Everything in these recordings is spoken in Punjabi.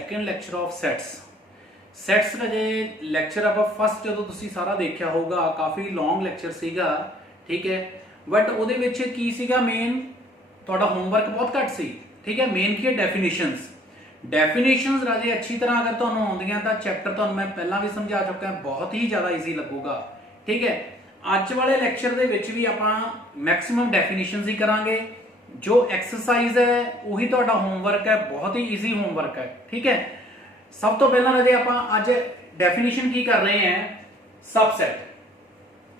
ਸੈਕੰਡ ਲੈਕਚਰ ਆਫ ਸੈਟਸ ਦਾ ਜੇ ਲੈਕਚਰ ਆਪਾਂ ਫਸਟ ਜਦੋਂ ਤੁਸੀਂ ਸਾਰਾ ਦੇਖਿਆ ਹੋਊਗਾ ਕਾਫੀ ਲੌਂਗ ਲੈਕਚਰ ਸੀਗਾ, ਠੀਕ ਹੈ। ਬਟ ਉਹਦੇ ਵਿੱਚ ਕੀ ਸੀਗਾ ਮੇਨ, ਤੁਹਾਡਾ ਹੋਮਵਰਕ ਬਹੁਤ ਘੱਟ ਸੀ, ਠੀਕ ਹੈ। ਮੇਨ ਕੀ ਹੈ, ਡੈਫੀਨੇਸ਼ਨਸ ਰਾਜੇ ਅੱਛੀ ਤਰ੍ਹਾਂ ਅਗਰ ਤੁਹਾਨੂੰ ਆਉਂਦੀਆਂ ਤਾਂ ਚੈਪਟਰ ਤੁਹਾਨੂੰ ਮੈਂ ਪਹਿਲਾਂ ਵੀ ਸਮਝਾ ਚੁੱਕਾ, ਬਹੁਤ ਹੀ ਜ਼ਿਆਦਾ ਈਜ਼ੀ ਲੱਗੂਗਾ, ਠੀਕ ਹੈ। ਅੱਜ ਵਾਲੇ ਲੈਕਚਰ ਦੇ ਵਿੱਚ ਵੀ ਆਪਾਂ ਮੈਕਸਿਮਮ ਡੈਫੀਨੇਸ਼ਨਸ ਹੀ ਕਰਾਂਗੇ। जो एक्सरसाइज है वही ਤੁਹਾਡਾ ਹੋਮਵਰਕ ਹੈ, ਬਹੁਤ ਹੀ ਈਜ਼ੀ ਹੋਮਵਰਕ ਹੈ, ਠੀਕ ਹੈ। ਸਭ ਤੋਂ ਪਹਿਲਾਂ ਰਾਜੇ ਆਪਾਂ ਅੱਜ ਡੈਫੀਨੇਸ਼ਨ ਕੀ ਕਰ ਰਹੇ ਹਾਂ, ਸਬਸੈਟ।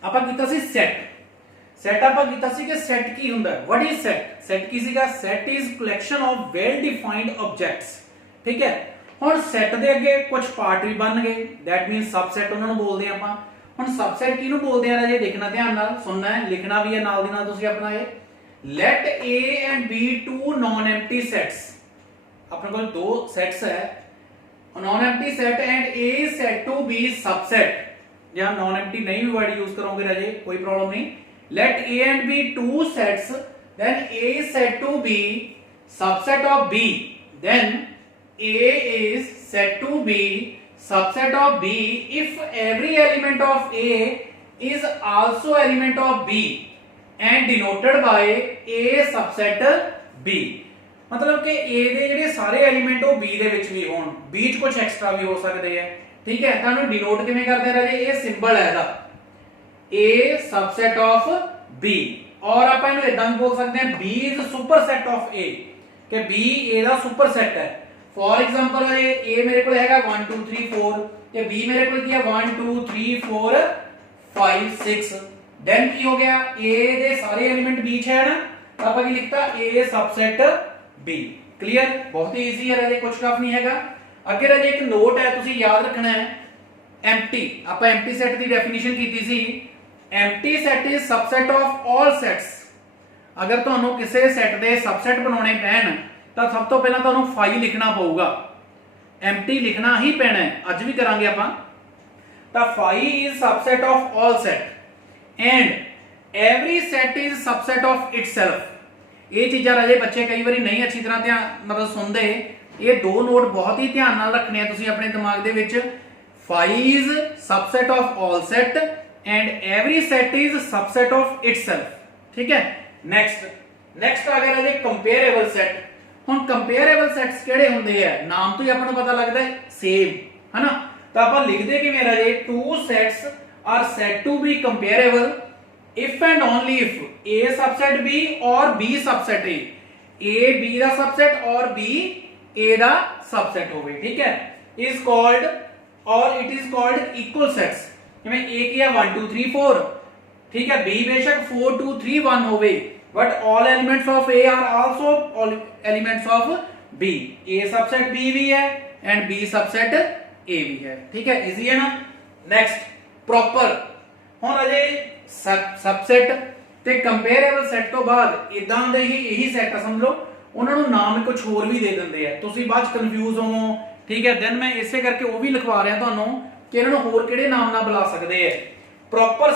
ਆਪਾਂ ਕੀਤਾ ਸੀ ਸੈਟ ਆਪਾਂ ਕੀਤਾ ਸੀ ਕਿ ਸੈਟ ਕੀ ਹੁੰਦਾ ਹੈ, व्हाट इज ਸੈਟ ਕੀ ਸੀਗਾ, set is collection of well defined objects, ਠੀਕ ਹੈ। ਹੁਣ ਸੈਟ ਦੇ ਅੱਗੇ ਕੁਝ ਪਾਰਟ ਵੀ ਬਣ ਗਏ, ਦੈਟ ਮੀਨਸ ਸਬਸੈਟ ਉਹਨਾਂ ਨੂੰ ਬੋਲਦੇ ਆ ਆਪਾਂ। ਹੁਣ ਸਬਸੈਟ ਕਿਹਨੂੰ ਬੋਲਦੇ ਆ ਰਾਜੇ, ਦੇਖਣਾ ਧਿਆਨ ਨਾਲ, ਸੁਣਨਾ ਹੈ, ਲਿਖਣਾ ਵੀ ਹੈ ਨਾਲ ਦੀ ਨਾਲ ਤੁਸੀਂ ਆਪਣਾ ਇਹ। Let A and B two non-empty sets, अपने को दो sets है, non-empty set and A is said to be subset। जहाँ non-empty नहीं भी word use करोगे राजे कोई प्रॉब्लम नहीं। Let A and B two sets, then A is said to be subset of B, then A is said to be subset of B if every element of A is also element of B and denoted by A subset B। मतलब कि A ਦੇ ਜਿਹੜੇ ਸਾਰੇ ਐਲੀਮੈਂਟ ਉਹ B ਦੇ ਵਿੱਚ ਵੀ ਹੋਣ, B ਚ ਕੁਝ ਐਕਸਟਰਾ ਵੀ ਹੋ ਸਕਦੇ ਆ, ਠੀਕ ਹੈ। ਤੁਹਾਨੂੰ ਡਿਨੋਟ ਕਿਵੇਂ ਕਰਦੇ ਆ ਰਾਜੇ, ਇਹ ਸਿੰਬਲ ਹੈ ਇਹਦਾ A subset of B, ਔਰ ਆਪਾਂ ਇਹਨੂੰ ਇਦਾਂ ਵੀ ਬੋਲ ਸਕਦੇ ਹਾਂ B is superset of A, ਕਿ B A ਦਾ ਸੁਪਰਸੈਟ ਹੈ। ਫੋਰ ਐਗਜ਼ਾਮਪਲ A ਮੇਰੇ ਕੋਲ ਹੈਗਾ 1 2 3 4 ਤੇ B ਮੇਰੇ ਕੋਲ ਕੀ ਹੈ 1 2 3 4 5 6। देन की हो गया, A ਦੇ ਸਾਰੇ ਐਲੀਮੈਂਟ B ਚ ਹੈ ਨਾ, ਤਾਂ ਆਪਾਂ ਕੀ ਲਿਖਤਾ A ਸਬਸੈਟ B। ਕਲੀਅਰ, ਬਹੁਤ ਹੀ ਈਜ਼ੀ ਹੈ ਰਾਜੇ, ਕੁਝ ਟਫ ਨਹੀਂ ਹੈਗਾ। ਅੱਗੇ ਰਾਜੇ ਇੱਕ ਨੋਟ ਹੈ, ਤੁਸੀਂ ਯਾਦ ਰੱਖਣਾ ਹੈ, ਐਮਪਟੀ। ਆਪਾਂ ਐਮਪਟੀ ਸੈਟ ਦੀ ਡੈਫੀਨੇਸ਼ਨ ਕੀਤੀ ਸੀ, empty set is subset of all sets. ਅਗਰ ਤੁਹਾਨੂੰ ਕਿਸੇ ਸੈਟ ਦੇ ਸਬਸੈਟ ਬਣਾਉਣੇ ਪੈਣ ਤਾਂ ਸਭ ਤੋਂ ਪਹਿਲਾਂ ਤੁਹਾਨੂੰ ਫਾਈ ਲਿਖਣਾ ਪਊਗਾ, ਐਮਪਟੀ ਲਿਖਣਾ ਹੀ ਪੈਣਾ ਹੈ, ਅੱਜ ਵੀ ਕਰਾਂਗੇ ਆਪਾਂ। ਤਾਂ phi is subset of all set and every set is subset of itself। ਇਹ ਚੀਜ਼ਾਂ ਰਾਜੇ ਬੱਚੇ ਕਈ ਵਾਰੀ ਨਹੀਂ ਅੱਛੀ ਤਰ੍ਹਾਂ ਧਿਆਨ ਮਤਲਬ ਸੁਣਦੇ, ਇਹ ਦੋ ਨੋਟ ਬਹੁਤ ਹੀ ਧਿਆਨ ਨਾਲ ਰੱਖਣੇ ਆ ਤੁਸੀਂ ਆਪਣੇ ਦਿਮਾਗ ਦੇ ਵਿੱਚ। phi is subset of all set and every set is subset of itself, ਠੀਕ ਹੈ। ਨੈਕਸਟ ਆ ਗਿਆ ਰਾਜੇ ਕੰਪੇਅਰੇਬਲ ਸੈਟ। ਹੁਣ ਕੰਪੇਅਰੇਬਲ ਸੈਟਸ ਕਿਹੜੇ ਹੁੰਦੇ ਆ, ਨਾਮ ਤੋਂ ਹੀ ਆਪਾਂ ਨੂੰ ਪਤਾ ਲੱਗਦਾ ਹੈ ਸੇਮ, ਹਨਾ। ਤਾਂ ਆਪਾਂ ਲਿਖਦੇ ਕਿਵੇਂ ਰਾਜੇ, two sets are said to be comparable if and only if A subset B or B subset A, A B the subset और B A ਦਾ subset ਹੋਵੇ, ਠੀਕ ਹੈ। is called or it is called equal sets। ਜਿਵੇਂ A ਕੀ ਹੈ 1 2 3 4, ਠੀਕ ਹੈ। B ਬੇਸ਼ੱਕ 4 2 3 1 ਹੋਵੇ, but all elements of A are also all elements of B। A subset B ਵੀ ਹੈ and B subset A ਵੀ ਹੈ, ਠੀਕ ਹੈ। easy ਹੈ ਨਾ। next proper. ਹੁਣ ਅਜੇ ਸਬਸੈਟ ਤੇ ਕੰਪੇਅਰੇਬਲ ਸੈਟ ਤੋਂ ਬਾਅਦ ਇਦਾਂ ਦੇ ਹੀ ਇਹੀ ਸੈਟ ਸਮਝ ਲਓ, ਉਹਨਾਂ ਨੂੰ ਨਾਮ ਕੁਝ ਹੋਰ ਵੀ ਦੇ ਦਿੰਦੇ ਆ, ਤੁਸੀਂ ਬਾਅਦ ਚ ਕਨਫਿਊਜ਼ ਹੋਵੋ, ਠੀਕ ਹੈ। ਦੈਨ ਮੈਂ ਇਸੇ ਕਰਕੇ ਉਹ ਵੀ ਲਿਖਵਾ ਰਿਹਾ ਤੁਹਾਨੂੰ ਕਿ ਇਹਨਾਂ ਨੂੰ ਹੋਰ ਕਿਹੜੇ ਨਾਮ ਨਾਲ ਬੁਲਾ ਸਕਦੇ ਆ। ਪ੍ਰੋਪਰ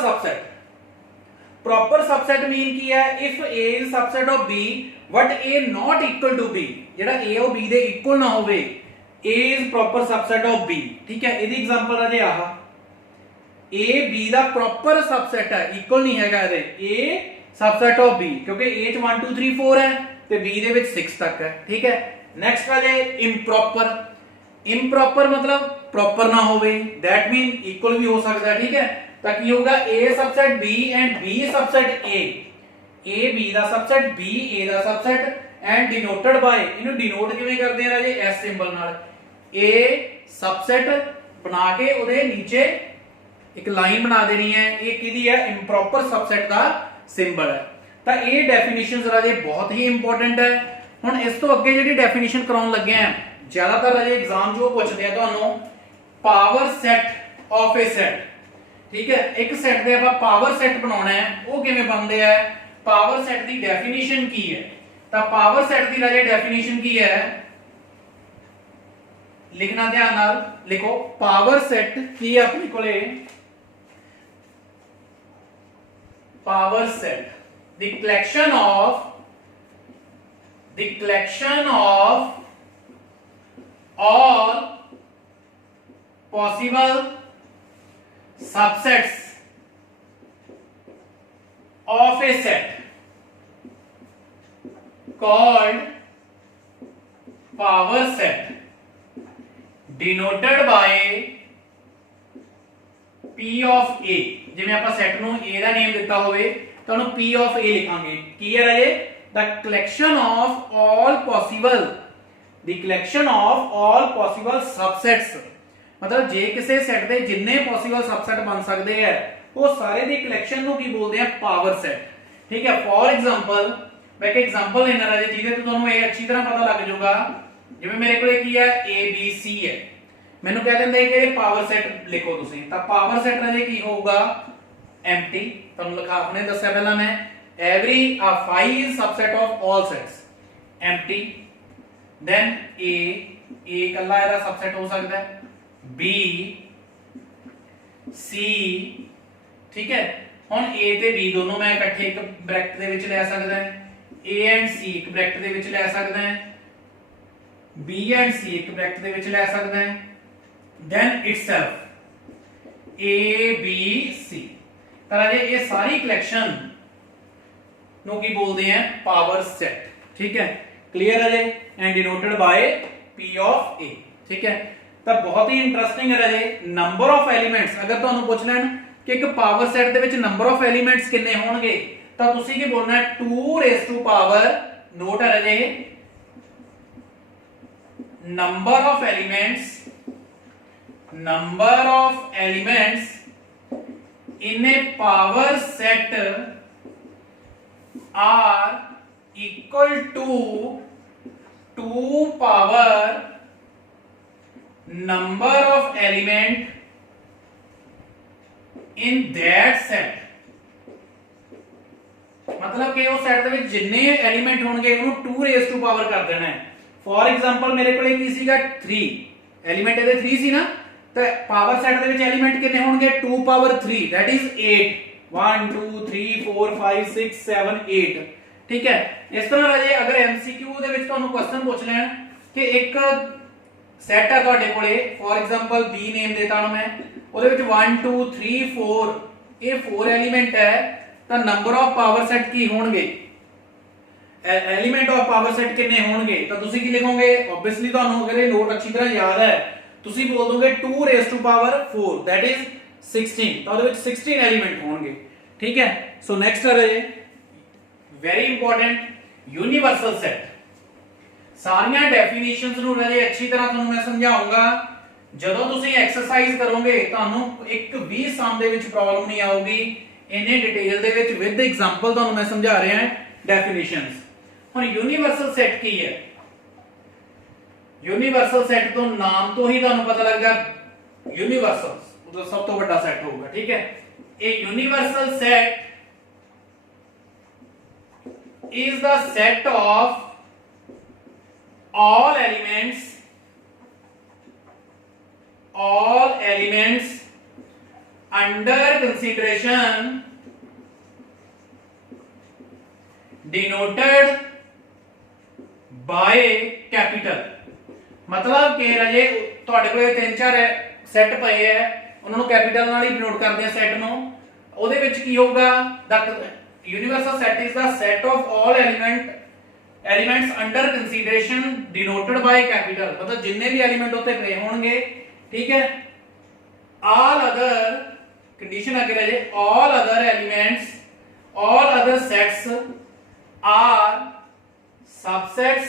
ਸਬਸੈਟ ਮੀਨ ਕੀ ਹੈ, if A is subset of B but A not equal to B, ਜਿਹੜਾ A ਉਹ B ਦੇ ਇਕੁਅਲ ਨਾ ਹੋਵੇ, A is proper subset of B, ਠੀਕ ਹੈ। ਇਹਦੀ ਐਗਜ਼ਾਮਪਲ ਰਾਜੇ ਆਹ A B the proper subset ਹੈ, ਇਕੁਅਲ ਨਹੀਂ ਹੈਗਾ ਇਹਦੇ, A ਸਬਸੈਟ ਆਫ B, ਕਿਉਂਕਿ A ਚ 1 2 3 4 ਹੈ ਤੇ B ਦੇ ਵਿੱਚ 6 ਤੱਕ ਹੈ, ਠੀਕ ਹੈ। ਨੈਕਸਟ ਆ ਜਾਏ ਇੰਪ੍ਰੋਪਰ ਮਤਲਬ ਪ੍ਰੋਪਰ ਨਾ ਹੋਵੇ, ਦੈਟ ਮੀਨ ਇਕੁਅਲ ਵੀ ਹੋ ਸਕਦਾ ਹੈ, ਠੀਕ ਹੈ। ਤਾਂ ਕੀ ਹੋਊਗਾ, A subset B and B subset A B ਦਾ ਸਬਸੈਟ B A ਦਾ ਸਬਸੈਟ ਐਂਡ ਡਿਨੋਟਡ ਬਾਈ, ਇਹਨੂੰ ਡਿਨੋਟ ਕਿਵੇਂ ਕਰਦੇ ਆ ਰਾਜੇ, S ਸਿੰਬਲ ਨਾਲ। A ਸਬਸੈਟ ਬਣਾ ਕੇ ਉਹਦੇ ਨੀਚੇ ਇੱਕ ਲਾਈਨ ਬਣਾ ਦੇਣੀ ਹੈ, ਇਹ ਕਿਹਦੀ ਹੈ, ਇੰਪ੍ਰੋਪਰ ਸਬਸੈਟ ਦਾ ਸਿੰਬਲ ਹੈ। ਤਾਂ ਇਹ ਡੈਫੀਨੇਸ਼ਨਸ ਰਾਜੇ ਬਹੁਤ ਹੀ ਇੰਪੋਰਟੈਂਟ ਹੈ। ਹੁਣ ਇਸ ਤੋਂ ਅੱਗੇ ਜਿਹੜੀ ਡੈਫੀਨੇਸ਼ਨ ਕਰਾਉਣ ਲੱਗੇ ਆ, ਜ਼ਿਆਦਾਤਰ ਰਾਜੇ ਐਗਜ਼ਾਮ ਜੋ ਪੁੱਛਦੇ ਆ ਤੁਹਾਨੂੰ power set of a set, ਠੀਕ ਹੈ। ਇੱਕ ਸੈਟ ਦੇ ਆਪਾਂ ਪਾਵਰ ਸੈਟ ਬਣਾਉਣਾ ਹੈ, ਉਹ ਕਿਵੇਂ ਬਣਦੇ ਆ, ਪਾਵਰ ਸੈਟ ਦੀ ਡੈਫੀਨੇਸ਼ਨ ਕੀ ਹੈ। ਤਾਂ ਪਾਵਰ ਸੈਟ ਦੀ ਰਾਜੇ ਡੈਫੀਨੇਸ਼ਨ ਕੀ ਹੈ, ਲਿਖਣਾ ਧਿਆਨ ਨਾਲ ਲਿਖੋ। ਪਾਵਰ ਸੈਟ ਕੀ ਹੈ ਆਪਣੇ ਕੋਲੇ, power set, the collection of all possible subsets of a set called power set denoted by P of A। जिवें आपां सेट नूं A दा नेम दिता होवे तां उहनूं P of A लिखांगे। की है राजे the collection of all possible subsets, मतलब जे किसी सेट दे जिन्ने पॉसिबल सबसेट बन सकते हैं वो सारे दी कलेक्शन नूं की बोलते हैं पावर सेट। ठीक है, फॉर एग्जांपल मैं एक एग्जांपल लेना राजे जिहदे तो तुहानूं ये अच्छी तरह पता लग जाऊगा। जिवें मेरे कोले की है ए बी सी है, मैनूं कह दिंदे कि पावर सेट लिखो तुसीं, तां पावर सेट राजे की होऊगा एम्प्टी। तुहानूं लिखा आपने दस्सिया पहला मैं every phi is subset of all sets empty, then a कल्ला ਇਹਦਾ सबसेट हो सकता है, b c, ठीक है। ਹੁਣ a ਤੇ b दोनों मैं इकट्ठे एक ब्रैकेट ਦੇ ਵਿੱਚ ਲੈ ਸਕਦਾ ਹਾਂ, a and c ਇੱਕ ब्रैकेट ਦੇ ਵਿੱਚ ਲੈ ਸਕਦਾ ਹਾਂ, b and c ਇੱਕ ब्रैकेट ਦੇ ਵਿੱਚ ਲੈ ਸਕਦਾ ਹਾਂ, then itself a b c। ਤਾਂ ਇਹ ਸਾਰੀ ਕਲੈਕਸ਼ਨ नो की बोलते हैं पावर सेट। ठीक है, क्लियर है जी, and denoted by P of A। ठीक है, तो बहुत ही इंटरेस्टिंग है जी। नंबर ऑफ एलिमेंट्स अगर तुहानू पूछ लैन कि एक power set they which number of elements कितने होणगे तो तुसी की बोलना है 2 रेज़ टू पावर, नोट है जी, number of elements in a power set are equal to 2 power number of element in that set। मतलब कि उस सेट दे विच जिन्ने एलिमेंट होणगे उन्हें 2 रेज़ टू पावर कर देना है। फॉर एग्जांपल मेरे कोले की सीगा 3 एलिमेंट ਇਹਦੇ 3 ਸੀ ना, तो power set they which element कितने होणगे 2 पावर 3 दैट इज 8, 1 2 3 4 5 6 7 8। ठीक है, इस तरह राजे अगर एमसीक्यू दे विच ਤੁਹਾਨੂੰ क्वेश्चन पूछ ਲੈਣ कि एक सेट है ਤੁਹਾਡੇ ਕੋਲੇ, फॉर एग्जांपल बी नेम देता हूं मैं, ਉਹਦੇ ਵਿੱਚ 1 2 3 4 ਇਹ 4 एलिमेंट है, ਤਾਂ नंबर ऑफ पावर सेट ਕੀ ਹੋਣਗੇ, एलिमेंट ऑफ पावर सेट कितने होणगे ਤਾਂ ਤੁਸੀਂ ਕੀ ਲਿਖੋਗੇ। ऑब्वियसली ਤੁਹਾਨੂੰ अगर ये नोट अच्छी तरह याद है ਤੁਸੀਂ बोल दोगे 2 raise to power 4 that is 16, तो ਉਹਦੇ ਵਿੱਚ 16 एलिमेंट होंगे। ठीक है, सो नेक्स्ट है वेरी इंपॉर्टेंट यूनिवर्सल सेट। सारियां डेफिनेशंस ਨੂੰ ਰਾਜੇ अच्छी तरह ਤੁਹਾਨੂੰ मैं समझाऊंगा। ਜਦੋਂ ਤੁਸੀਂ ਐਕਸਰਸਾਈਜ਼ ਕਰੋਗੇ ਤੁਹਾਨੂੰ ਇੱਕ ਵੀ ਸਮ ਦੇ ਵਿੱਚ ਪ੍ਰੋਬਲਮ ਨਹੀਂ ਆਊਗੀ, ਇਹਨੇ ਡਿਟੇਲ ਦੇ ਵਿੱਚ ਵਿਦ ਐਗਜ਼ਾਮਪਲ ਤੁਹਾਨੂੰ ਮੈਂ ਸਮਝਾ ਰਿਹਾ ਹਾਂ डेफिनेशंस। ਹੁਣ यूनिवर्सल सेट ਕੀ ਹੈ, यूनिवर्सल सेट ਤੋਂ ਨਾਮ ਤੋਂ ਹੀ ਤੁਹਾਨੂੰ ਪਤਾ ਲੱਗ ਗਿਆ यूनिवर्सल मतलब सब तो बड़ा सेट होगा। ठीक है, a universal set is the set of all elements under consideration denoted by capital। मतलब कि राजे ਤੁਹਾਡੇ ਕੋਲੇ 3-4 सेट पे है उन्होंने कैपिटल नाल ही डिनोट करते हैं सेट नो। ਉਹਦੇ ਵਿੱਚ ਕੀ ਹੋਊਗਾ the universal set is the set of all elements under consideration denoted by capital, मतलब जिन्ने भी एलिमेंट होते पे होंगे। ठीक है, ऑल अदर कंडीशन आगे रहे, all other elements all other sets are subsets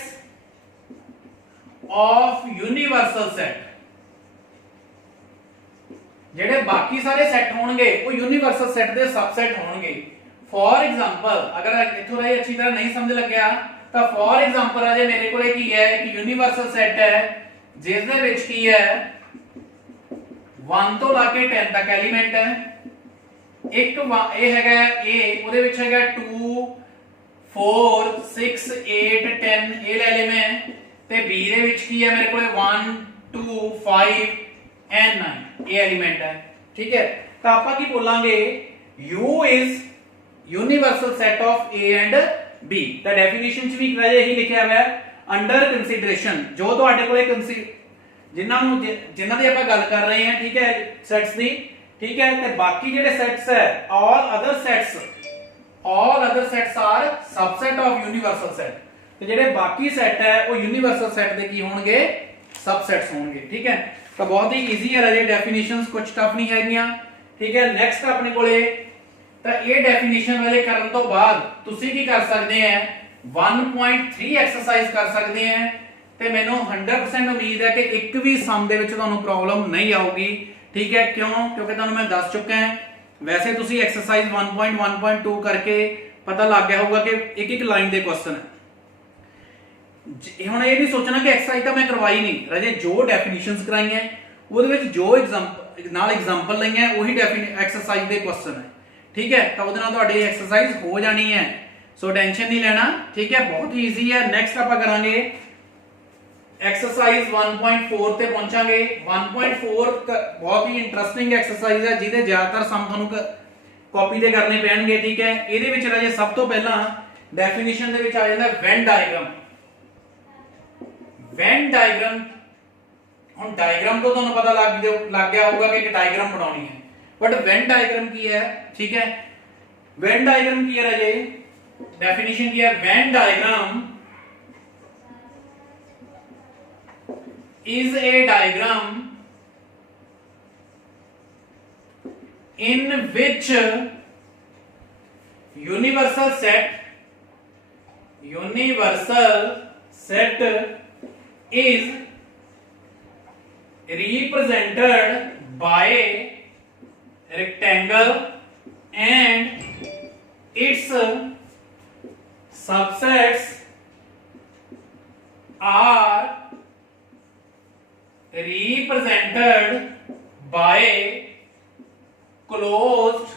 of universal set. ਜਿਹੜੇ बाकी सारे सेट होंगे वो यूनिवर्सल सेट के सबसेट होंगे। फॉर एग्जांपल अगर इथों रही अच्छी तरह नहीं समझ लग गया तो फॉर एग्जांपल अजे मेरे को की है एक यूनिवर्सल सेट है जिस दे विच की है 1 तो लाके 10 तक एलिमेंट है। एक ये हैगा ए ਉਹਦੇ ਵਿੱਚ हैगा 2 4 6 8 10 ਇਹ ਲੈ ਲੈ ਮੈਂ, ਤੇ बी ਦੇ ਵਿੱਚ ਕੀ है मेरे को 1 2 5 एंड 9 ये एलिमेंट है। ठीक है, तो आपा की बोलांगे U is universal set of A and B। तो डेफिनेशन च भी यही लिखा हुआ है अंडर कंसीडरेशन। जो ਤੁਹਾਡੇ ਕੋਲੇ जिन्हां दी आपां गल कर रहे हैं, ठीक है, सैट्स दी, ठीक है। ते बाकी जिहड़े सैट्स है all other sets are subset of universal set. ते जिहड़े बाकी सैट है वो यूनिवर्सल सेट दे की होणगे, सबसेट्स होणगे, ठीक है। तो बहुत ही इजी है राजे, डेफिनेशंस कुछ टफ नहीं हैगियां, ठीक है। नैक्सट अपने कोले तो ये डेफिनेशन राजे करन तो बाद तुसी की कर सकते हैं 1.3 एक्सरसाइज कर सकते हैं। ते मैनू 100% उम्मीद है कि एक भी सम दे विच तुहानू प्रॉब्लम नहीं आऊगी, ठीक है। क्यों? क्योंकि तुहानू मैं दस चुका है। वैसे तुसी एक्सरसाइज 1.1.2 करके पता लग गया होगा कि एक एक लाइन दे क्वेश्चन है। हुण ये नहीं सोचना कि एक्सरसाइज तो मैं करवाई नहीं राजे, जो डेफिनेशंस कराई है ਉਹਦੇ ਵਿੱਚ जो एग्जांपल ਲਈ ਹੈ ਉਹੀ एक्सरसाइज ਦੇ क्वेश्चन है, ठीक है। तो ਉਹਦੇ ਨਾਲ ਤੁਹਾਡੀ एक्सरसाइज हो जानी है, सो टेंशन नहीं लेना, ठीक है। बहुत ही ईजी है। नैक्सट ਆਪਾਂ ਕਰਾਂਗੇ एक्सरसाइज 1.4 ਤੇ ਪਹੁੰਚਾਂਗੇ। 1.4 बहुत ही इंटरेस्टिंग एक्सरसाइज है ਜਿਹਦੇ ਜ਼ਿਆਦਾਤਰ ਸਮ ਤੁਹਾਨੂੰ ਕਾਪੀ ਤੇ ਕਰਨੇ ਪੈਣਗੇ, ठीक है। ਇਹਦੇ ਵਿੱਚ ਰਾਜੇ ਸਭ ਤੋਂ ਪਹਿਲਾਂ ਡੈਫੀਨੇਸ਼ਨ ਦੇ ਵਿੱਚ ਆ ਜਾਂਦਾ ਵੈਨ ਡਾਇਗਰਾਮ। ਵੈਨ ਡਾਇਗਰਾਮ, ਹੁਣ ਡਾਇਗਰਾਮ ਤੋਂ ਤੁਹਾਨੂੰ ਪਤਾ ਲੱਗ ਗਿਆ ਹੋगा कि डायग्राम बनानी है, बट वेन डायग्राम की है, ठीक है। वेन डायग्राम की है राजे, डेफिनेशन की है Venn diagram is a diagram in which universal set is represented by a rectangle and its subsets are represented by closed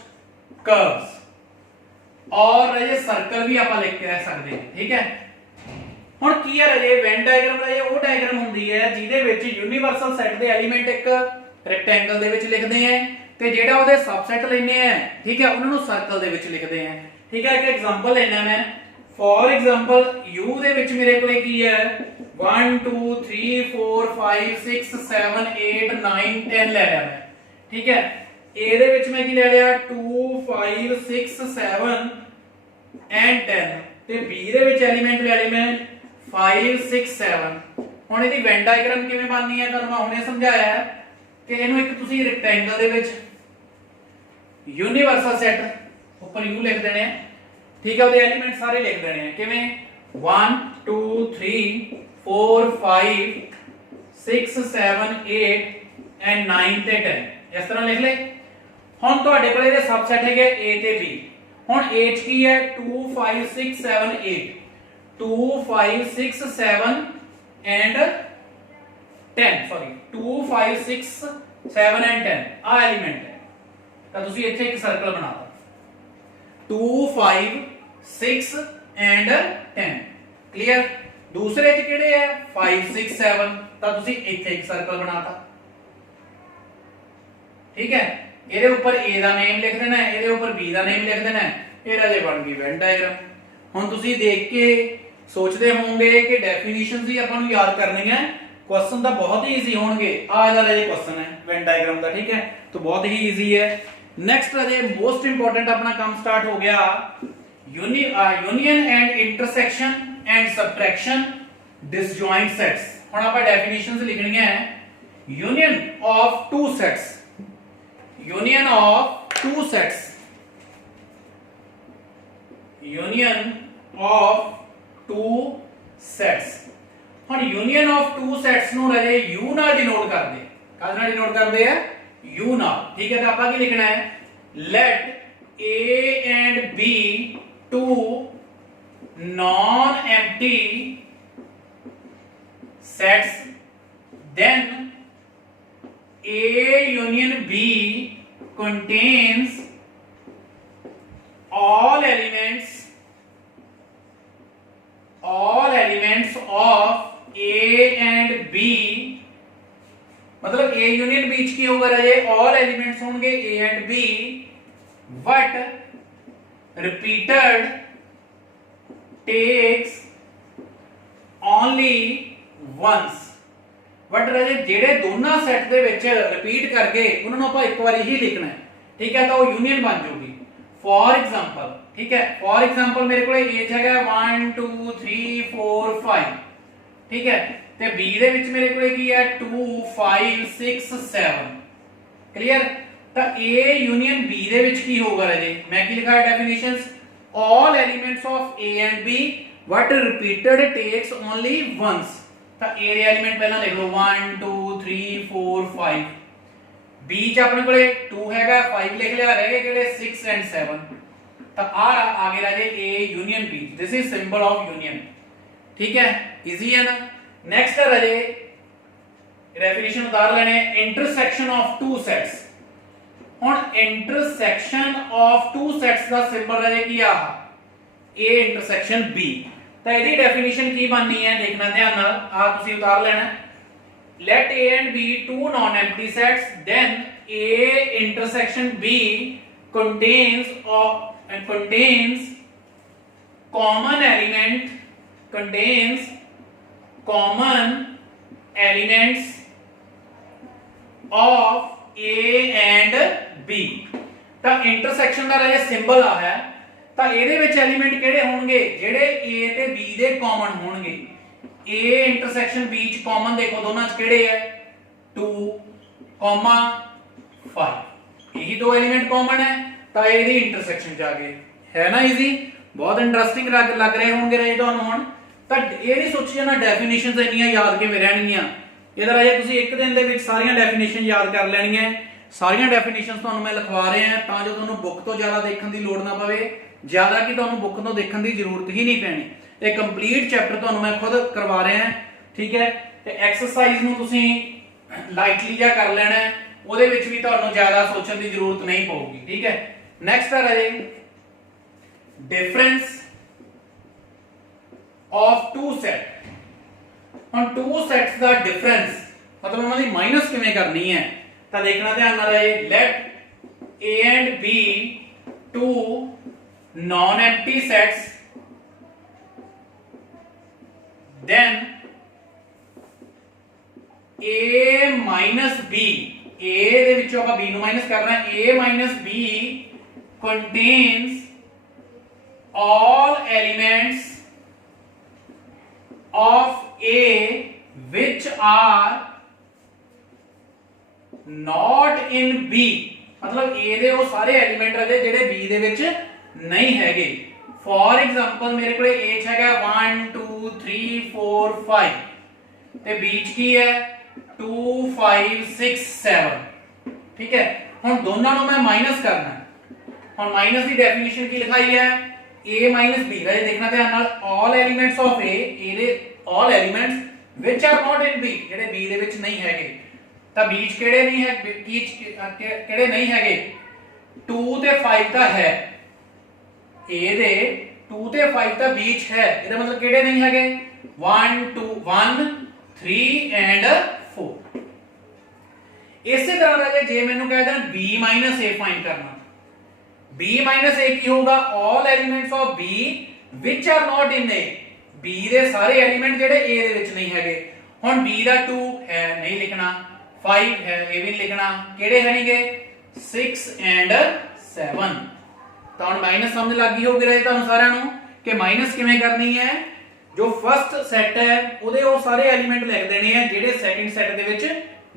curves। और ये सर्कल भी आप लिख के रह सकते हैं, ठीक है। ਹੁਣ ਕੀ ਹੈ ਰਾਜੇ, ਵੈਨ ਡਾਇਗਰਾਮ ਰਾਜੇ ਉਹ ਡਾਇਗਰਾਮ ਹੁੰਦੀ ਹੈ ਜਿਹਦੇ ਵਿੱਚ ਯੂਨੀਵਰਸਲ ਸੈੱਟ ਦੇ ਐਲੀਮੈਂਟ ਇੱਕ ਰੈਕਟੈਂਗਲ ਦੇ ਵਿੱਚ ਲਿਖਦੇ ਆ ਤੇ ਜਿਹੜਾ ਉਹਦੇ ਸਬਸੈਟ ਲੈਨੇ ਆ, ਠੀਕ ਹੈ, ਉਹਨਾਂ ਨੂੰ ਸਰਕਲ ਦੇ ਵਿੱਚ ਲਿਖਦੇ ਆ, ਠੀਕ ਹੈ। ਇੱਕ ਐਗਜ਼ਾਮਪਲ ਲੈਣਾ ਮੈਂ, ਫॉर एग्जांपल u ਦੇ ਵਿੱਚ ਮੇਰੇ ਕੋਲੇ ਕੀ ਹੈ 1 2 3 4 5 6 7 8 9 10 ਲੈ ਲਿਆ ਮੈਂ, ਠੀਕ ਹੈ। a ਦੇ ਵਿੱਚ ਮੈਂ ਕੀ ਲੈ ਲਿਆ 2 5 6 7 and 10 ਤੇ b ਦੇ ਵਿੱਚ ਐਲੀਮੈਂਟ ਲੈ ਲਏ ਮੈਂ 5 6 7। ਹੁਣ ਇਹਦੀ ਵੈਨ ਡਾਇਗਰਾਮ ਕਿਵੇਂ ਬਣਨੀ ਹੈ ਤੁਹਾਨੂੰ ਮੈਂ ਹੁਣੇ ਸਮਝਾਇਆ ਕਿ ਇਹਨੂੰ ਇੱਕ ਤੁਸੀਂ ਰੈਕਟੈਂਗਲ ਦੇ ਵਿੱਚ ਯੂਨੀਵਰਸਲ ਸੈੱਟ ਉੱਪਰ u ਲਿਖ ਦੇਣੇ ਆ, ठीक है। ਉਹਦੇ ਐਲੀਮੈਂਟ ਸਾਰੇ ਲਿਖ ਦੇਣੇ ਆ ਕਿਵੇਂ 1 2 3 4 5 6 7 8 and 9 ਤੇ 10 ਇਸ ਤਰ੍ਹਾਂ ਲਿਖ ਲੈ। ਹੁਣ ਤੁਹਾਡੇ ਕੋਲ ਇਹਦੇ ਸਬਸੈਟ ਹੈਗੇ a ਤੇ b। ਹੁਣ a ਚ ਕੀ ਹੈ 2 5 6 7 8 2 5 6 7 and 10 ਸੌਰੀ 2 5 6 7 and 10 ਆ ਐਲੀਮੈਂਟ ਹੈ। ਤਾਂ ਤੁਸੀਂ ਇੱਥੇ ਇੱਕ ਸਰਕਲ ਬਣਾ ਲਓ 2 5 6 and 10 क्लियर। दूसरे च किहड़े है 5 6 7 ਤਾਂ ਤੁਸੀਂ ਇੱਥੇ ਇੱਕ ਸਰਕਲ ਬਣਾਤਾ, ਠੀਕ ਹੈ। ਇਹਦੇ ਉੱਪਰ a ਦਾ ਨੇਮ ਲਿਖ ਦੇਣਾ ਹੈ, ਇਹਦੇ ਉੱਪਰ b ਦਾ ਨੇਮ ਲਿਖ ਦੇਣਾ ਹੈ, ਇਹ ਰਾਜੇ ਬਣ ਗਈ ਵੈਨ ਡਾਇਗਰਾਮ। ਹੁਣ ਤੁਸੀਂ ਦੇਖ ਕੇ ਸੋਚਦੇ ਹੋਵੋਗੇ ਕਿ ਡੈਫੀਨੇਸ਼ਨਸ ਹੀ ਆਪਾਂ ਨੂੰ ਯਾਦ ਕਰਨੀਆਂ, क्वेश्चन ਤਾਂ बहुत ही इजी होंगे। आ ਇਹਦਾ ਰਾਜੇ क्वेश्चन है ਵੈਨ ਡਾਇਗਰਾਮ ਦਾ, ठीक है। तो बहुत ही इजी है। नेक्स्ट राजे मोस्ट इंपोर्टेंट अपना काम स्टार्ट हो गया union and intersection and subtraction disjoint sets. ਹੁਣ ਆਪਾਂ डेफिनेशंस लिखनी है union of two sets, union of two sets, union of two sets. ਹੁਣ यूनियन ऑफ टू सेट्स ਨੂੰ ਰਾਜੇ u ਨਾਲ ਡਿਨੋਟ ਕਰਦੇ, ਕਾਹਦੇ ਨਾਲ ਡਿਨੋਟ ਕਰਦੇ ਆ u ਨਾਲ, ठीक है। तो ਆਪਾਂ ਕੀ ਲਿਖਣਾ ਹੈ let a and b two non empty sets then a union b contains all elements of a and b। मतलब a यूनियन b की होगा राजे ऑल एलिमेंट्स होंगे a and b but repeated takes only once। But राजे ਜਿਹੜੇ ਦੋਨਾਂ ਸੈੱਟ ਦੇ ਵਿੱਚ ਰਿਪੀਟ ਕਰਕੇ ਉਹਨਾਂ ਨੂੰ ਆਪਾਂ ਇੱਕ ਵਾਰੀ ਹੀ ਲਿਖਣਾ ਹੈ, ਠੀਕ ਹੈ, ਤਾਂ ਉਹ ਯੂਨੀਅਨ ਬਣ ਜਾਊਗੀ। ਫॉर एग्जांपल, ठीक है, फॉर एग्जांपल मेरे को एज है 1 2 3 4 5, ठीक है, ਤੇ B ਦੇ ਵਿੱਚ ਮੇਰੇ ਕੋਲੇ ਕੀ ਹੈ 2 5 6 7, ਕਲੀਅਰ। ਤਾਂ A ਯੂਨੀਅਨ B ਦੇ ਵਿੱਚ ਕੀ ਹੋਊਗਾ ਰਾਜੇ, ਮੈਂ ਕੀ ਲਿਖਾ ਹੈ definitions, all elements of A and B what repeated takes only once। ਤਾਂ A ਦੇ ਐਲੀਮੈਂਟ ਪਹਿਲਾਂ ਲਿਖ ਲਓ 1 2 3 4 5, B ਚ ਆਪਣੇ ਕੋਲੇ 2 ਹੈਗਾ 5 ਲਿਖ ਲਿਆ, ਰਹਿ ਗਏ ਕਿਹੜੇ 6 and 7। ਤਾਂ ਆ ਗਿਆ ਰਾਜੇ A union B, this is symbol of union, ठीक है, इजी है ना। नेक्स्ट है राजे डेफिनेशन उतार लेने, इंटरसेक्शन ऑफ टू सेट्स। हुन इंटरसेक्शन ऑफ टू सेट्स का सिंबल राजे की आ A इंटरसेक्शन B। ਤਾਂ ਇਹਦੀ ਡੈਫੀਨੇਸ਼ਨ ਕੀ ਬਣਨੀ ਹੈ ਦੇਖਣਾ ਧਿਆਨ ਨਾਲ, ਆ ਤੁਸੀਂ ਉਤਾਰ ਲੈਣਾ। let A and B two non-empty sets, then A intersection B contains common elements of A and B। ਤਾਂ ਇੰਟਰਸੈਕਸ਼ਨ ਦਾ ਰਾਜੇ ਸਿੰਬਲ ਆ ਹੈ, ਤਾਂ ਇਹਦੇ ਵਿੱਚ ਐਲੀਮੈਂਟ ਕਿਹੜੇ ਹੋਣਗੇ, ਜਿਹੜੇ A ਤੇ B ਦੇ ਕਾਮਨ ਹੋਣਗੇ। A ਇੰਟਰਸੈਕਸ਼ਨ B ਚ ਕਾਮਨ ਦੇਖੋ ਦੋਨਾਂ ਚ ਕਿਹੜੇ ਹੈ 2, 5, ਇਹੀ ਦੋ ਐਲੀਮੈਂਟ ਕਾਮਨ ਹੈ, ਤਾਂ ਇਹਦੀ ਇੰਟਰਸੈਕਸ਼ਨ ਚ ਆ ਗਏ, ਹੈ ਨਾ ਈਜ਼ੀ, ਬਹੁਤ ਇੰਟਰਸਟਿੰਗ ਲੱਗ ਰਹੇ ਹੋਣਗੇ ਰਾਜੇ ਤੁਹਾਨੂੰ ਹੁਣ। ਤਾਂ ਇਹ ਨਹੀਂ ਸੋਚੀ ਜਾਣਾ ਡੈਫੀਨੇਸ਼ਨਸ ਇੰਨੀਆਂ ਯਾਦ ਕਿਵੇਂ ਰਹਿਣਗੀਆਂ, ਇਹਦਾ ਰਾਜੇ ਤੁਸੀਂ ਇੱਕ ਦਿਨ ਦੇ ਵਿੱਚ ਸਾਰੀਆਂ ਡੈਫੀਨੇਸ਼ਨ ਯਾਦ ਕਰ ਲੈਣੀਆਂ। ਸਾਰੀਆਂ ਡੈਫੀਨੇਸ਼ਨਸ ਤੁਹਾਨੂੰ ਮੈਂ ਲਿਖਵਾ ਰਿਹਾ ਤਾਂ ਜੋ ਤੁਹਾਨੂੰ ਬੁੱਕ ਤੋਂ ਜ਼ਿਆਦਾ ਦੇਖਣ ਦੀ ਲੋੜ ਨਾ ਪਵੇ, ਜ਼ਿਆਦਾ ਕਿ ਤੁਹਾਨੂੰ ਬੁੱਕ ਤੋਂ ਦੇਖਣ ਦੀ ਜ਼ਰੂਰਤ ਹੀ ਨਹੀਂ ਪੈਣੀ। ਇਹ ਕੰਪਲੀਟ ਚੈਪਟਰ ਤੁਹਾਨੂੰ ਮੈਂ ਖੁਦ ਕਰਵਾ ਰਿਹਾ, ਠੀਕ ਹੈ। ਤੇ ਐਕਸਰਸਾਈਜ਼ ਨੂੰ ਤੁਸੀਂ ਲਾਈਟਲੀ ਜਿਹਾ ਕਰ ਲੈਣਾ, ਉਹਦੇ ਵਿੱਚ ਵੀ ਤੁਹਾਨੂੰ ਜ਼ਿਆਦਾ ਸੋਚਣ ਦੀ ਜ਼ਰੂਰਤ ਨਹੀਂ ਪਊਗੀ, ਠੀਕ ਹੈ। ਨੈਕਸਟ ਹੈ ਰਾਜੇ डिफरेंस ऑफ टू सेट। ਹੁਣ टू सेट्स ਦਾ डिफरेंस मतलब ਉਹਨਾਂ ਦੀ ਮਾਈਨਸ ਕਿਵੇਂ ਕਰਨੀ ਹੈ, ਤਾਂ ਦੇਖਣਾ ਧਿਆਨ ਨਾਲ ਰਹੇ। let A and B two non-empty sets, then A minus B, A ਦੇ ਵਿੱਚੋਂ ਆਪਾਂ B ਨੂੰ ਮਾਈਨਸ ਕਰਨਾ, A minus B contains all elements of A which are not in B। मतलब A ਦੇ ਉਹ ਸਾਰੇ ਐਲੀਮੈਂਟ ਹੈਗੇ ਜਿਹੜੇ B ਦੇ ਵਿੱਚ ਨਹੀਂ ਹੈਗੇ। ਫॉर एग्जांपल ਮੇਰੇ ਕੋਲੇ A ਚ ਹੈਗਾ 1 2 3 4 5 ਤੇ B ਚ ਕੀ ਹੈ 2 5 6 7, ਠੀਕ ਹੈ। ਹੁਣ ਦੋਨਾਂ ਨੂੰ ਮੈਂ ਮਾਈਨਸ ਕਰਨਾ, ਹੁਣ ਮਾਈਨਸ ਦੀ ਡੈਫੀਨੇਸ਼ਨ ਕੀ ਲਿਖਾਈ ਹੈ A minus B, ਰਾਜੇ ਦੇਖਣਾ ਧਿਆਨ ਨਾਲ, all elements of A ਦੇ all elements which are not in B, ਜਿਹੜੇ B ਦੇ ਵਿੱਚ ਨਹੀਂ ਹੈਗੇ। ਤਾਂ B ਚ ਕਿਹੜੇ ਨਹੀਂ ਹੈ, B ਚ ਕਿਹੜੇ ਨਹੀਂ ਹੈਗੇ 2 ਤੇ 5 ਤਾਂ ਹੈ, A ਦੇ 2 ਤੇ 5 ਤਾਂ B ਚ ਹੈ, ਇਹਦਾ ਮਤਲਬ ਕਿਹੜੇ ਨਹੀਂ ਹੈਗੇ 1 2 1 3 and 4। ਇਸੇ ਤਰ੍ਹਾਂ ਰਾਜੇ ਜੇ ਮੈਨੂੰ ਕਹਿ ਦੇਣ B minus A ਫਾਈਂਡ ਕਰਨਾ, B minus A ਕੀ ਹੋਊਗਾ all elements of B which are not in A, B ਦੇ ਸਾਰੇ ਐਲੀਮੈਂਟ ਜਿਹੜੇ A ਦੇ ਵਿੱਚ ਨਹੀਂ ਹੈਗੇ। ਹੁਣ B ਦਾ 2 ਹੈ ਨਹੀਂ ਲਿਖਣਾ, 5 ਹੈ ਇਹ ਵੀ ਨਹੀਂ ਲਿਖਣਾ, ਕਿਹੜੇ ਹੈਣਗੇ 6 and 7। ਤਾਂ ਹੁਣ ਮਾਈਨਸ ਸਮਝ ਲੱਗ ਗਈ ਹੋਊਗੀ ਰਾਜੇ ਤੁਹਾਨੂੰ ਸਾਰਿਆਂ ਨੂੰ ਕਿ ਮਾਈਨਸ ਕਿਵੇਂ ਕਰਨੀ ਹੈ। ਜੋ ਫਸਟ ਸੈੱਟ ਹੈ ਉਹਦੇ ਉਹ ਸਾਰੇ ਐਲੀਮੈਂਟ ਲਿਖ ਦੇਣੇ ਆ ਜਿਹੜੇ ਸੈਕੰਡ ਸੈੱਟ ਦੇ ਵਿੱਚ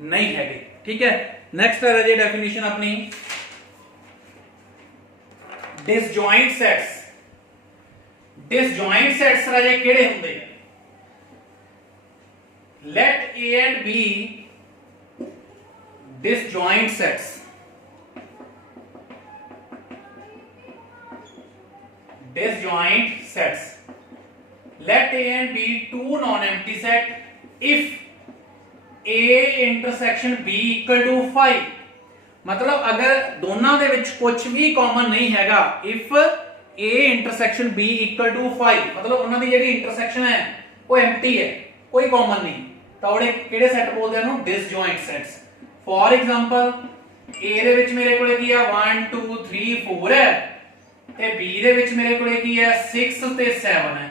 ਨਹੀਂ ਹੈਗੇ, ਠੀਕ ਹੈ। ਨੈਕਸਟ ਹੈ ਰਾਜੇ ਡੈਫੀਨੇਸ਼ਨ ਆਪਣੀ डिसजॉइंट सेट्स। डिसजॉइंट सेट्स राजे किहड़े हुंदे ने, let A and B disjoint sets, disjoint sets, let A and B two non-empty set if A intersection B equal to 5। मतलब अगर दोनों ਦੇ ਵਿੱਚ ਕੁਝ ਵੀ ਕਾਮਨ ਨਹੀਂ ਹੈਗਾ, if A intersection B equal to 5, मतलब ਉਹਨਾਂ ਦੀ ਜਿਹੜੀ ਇੰਟਰਸੈਕਸ਼ਨ ਹੈ ਉਹ ਐਮਪਟੀ ਹੈ, ਕੋਈ ਕਾਮਨ ਨਹੀਂ, ਤਾਂ ਉਹਦੇ ਕਿਹੜੇ ਸੈੱਟ ਬੋਲਦੇ ਆ ਉਹਨੂੰ ਡਿਸਜॉइंट ਸੈਟਸ। ਫॉर एग्जांपल A ਦੇ ਵਿੱਚ ਮੇਰੇ ਕੋਲੇ ਕੀ ਆ 1 2 3 4 ਹੈ ਤੇ B ਦੇ ਵਿੱਚ ਮੇਰੇ ਕੋਲੇ ਕੀ ਹੈ 6 ਤੇ 7 ਹੈ,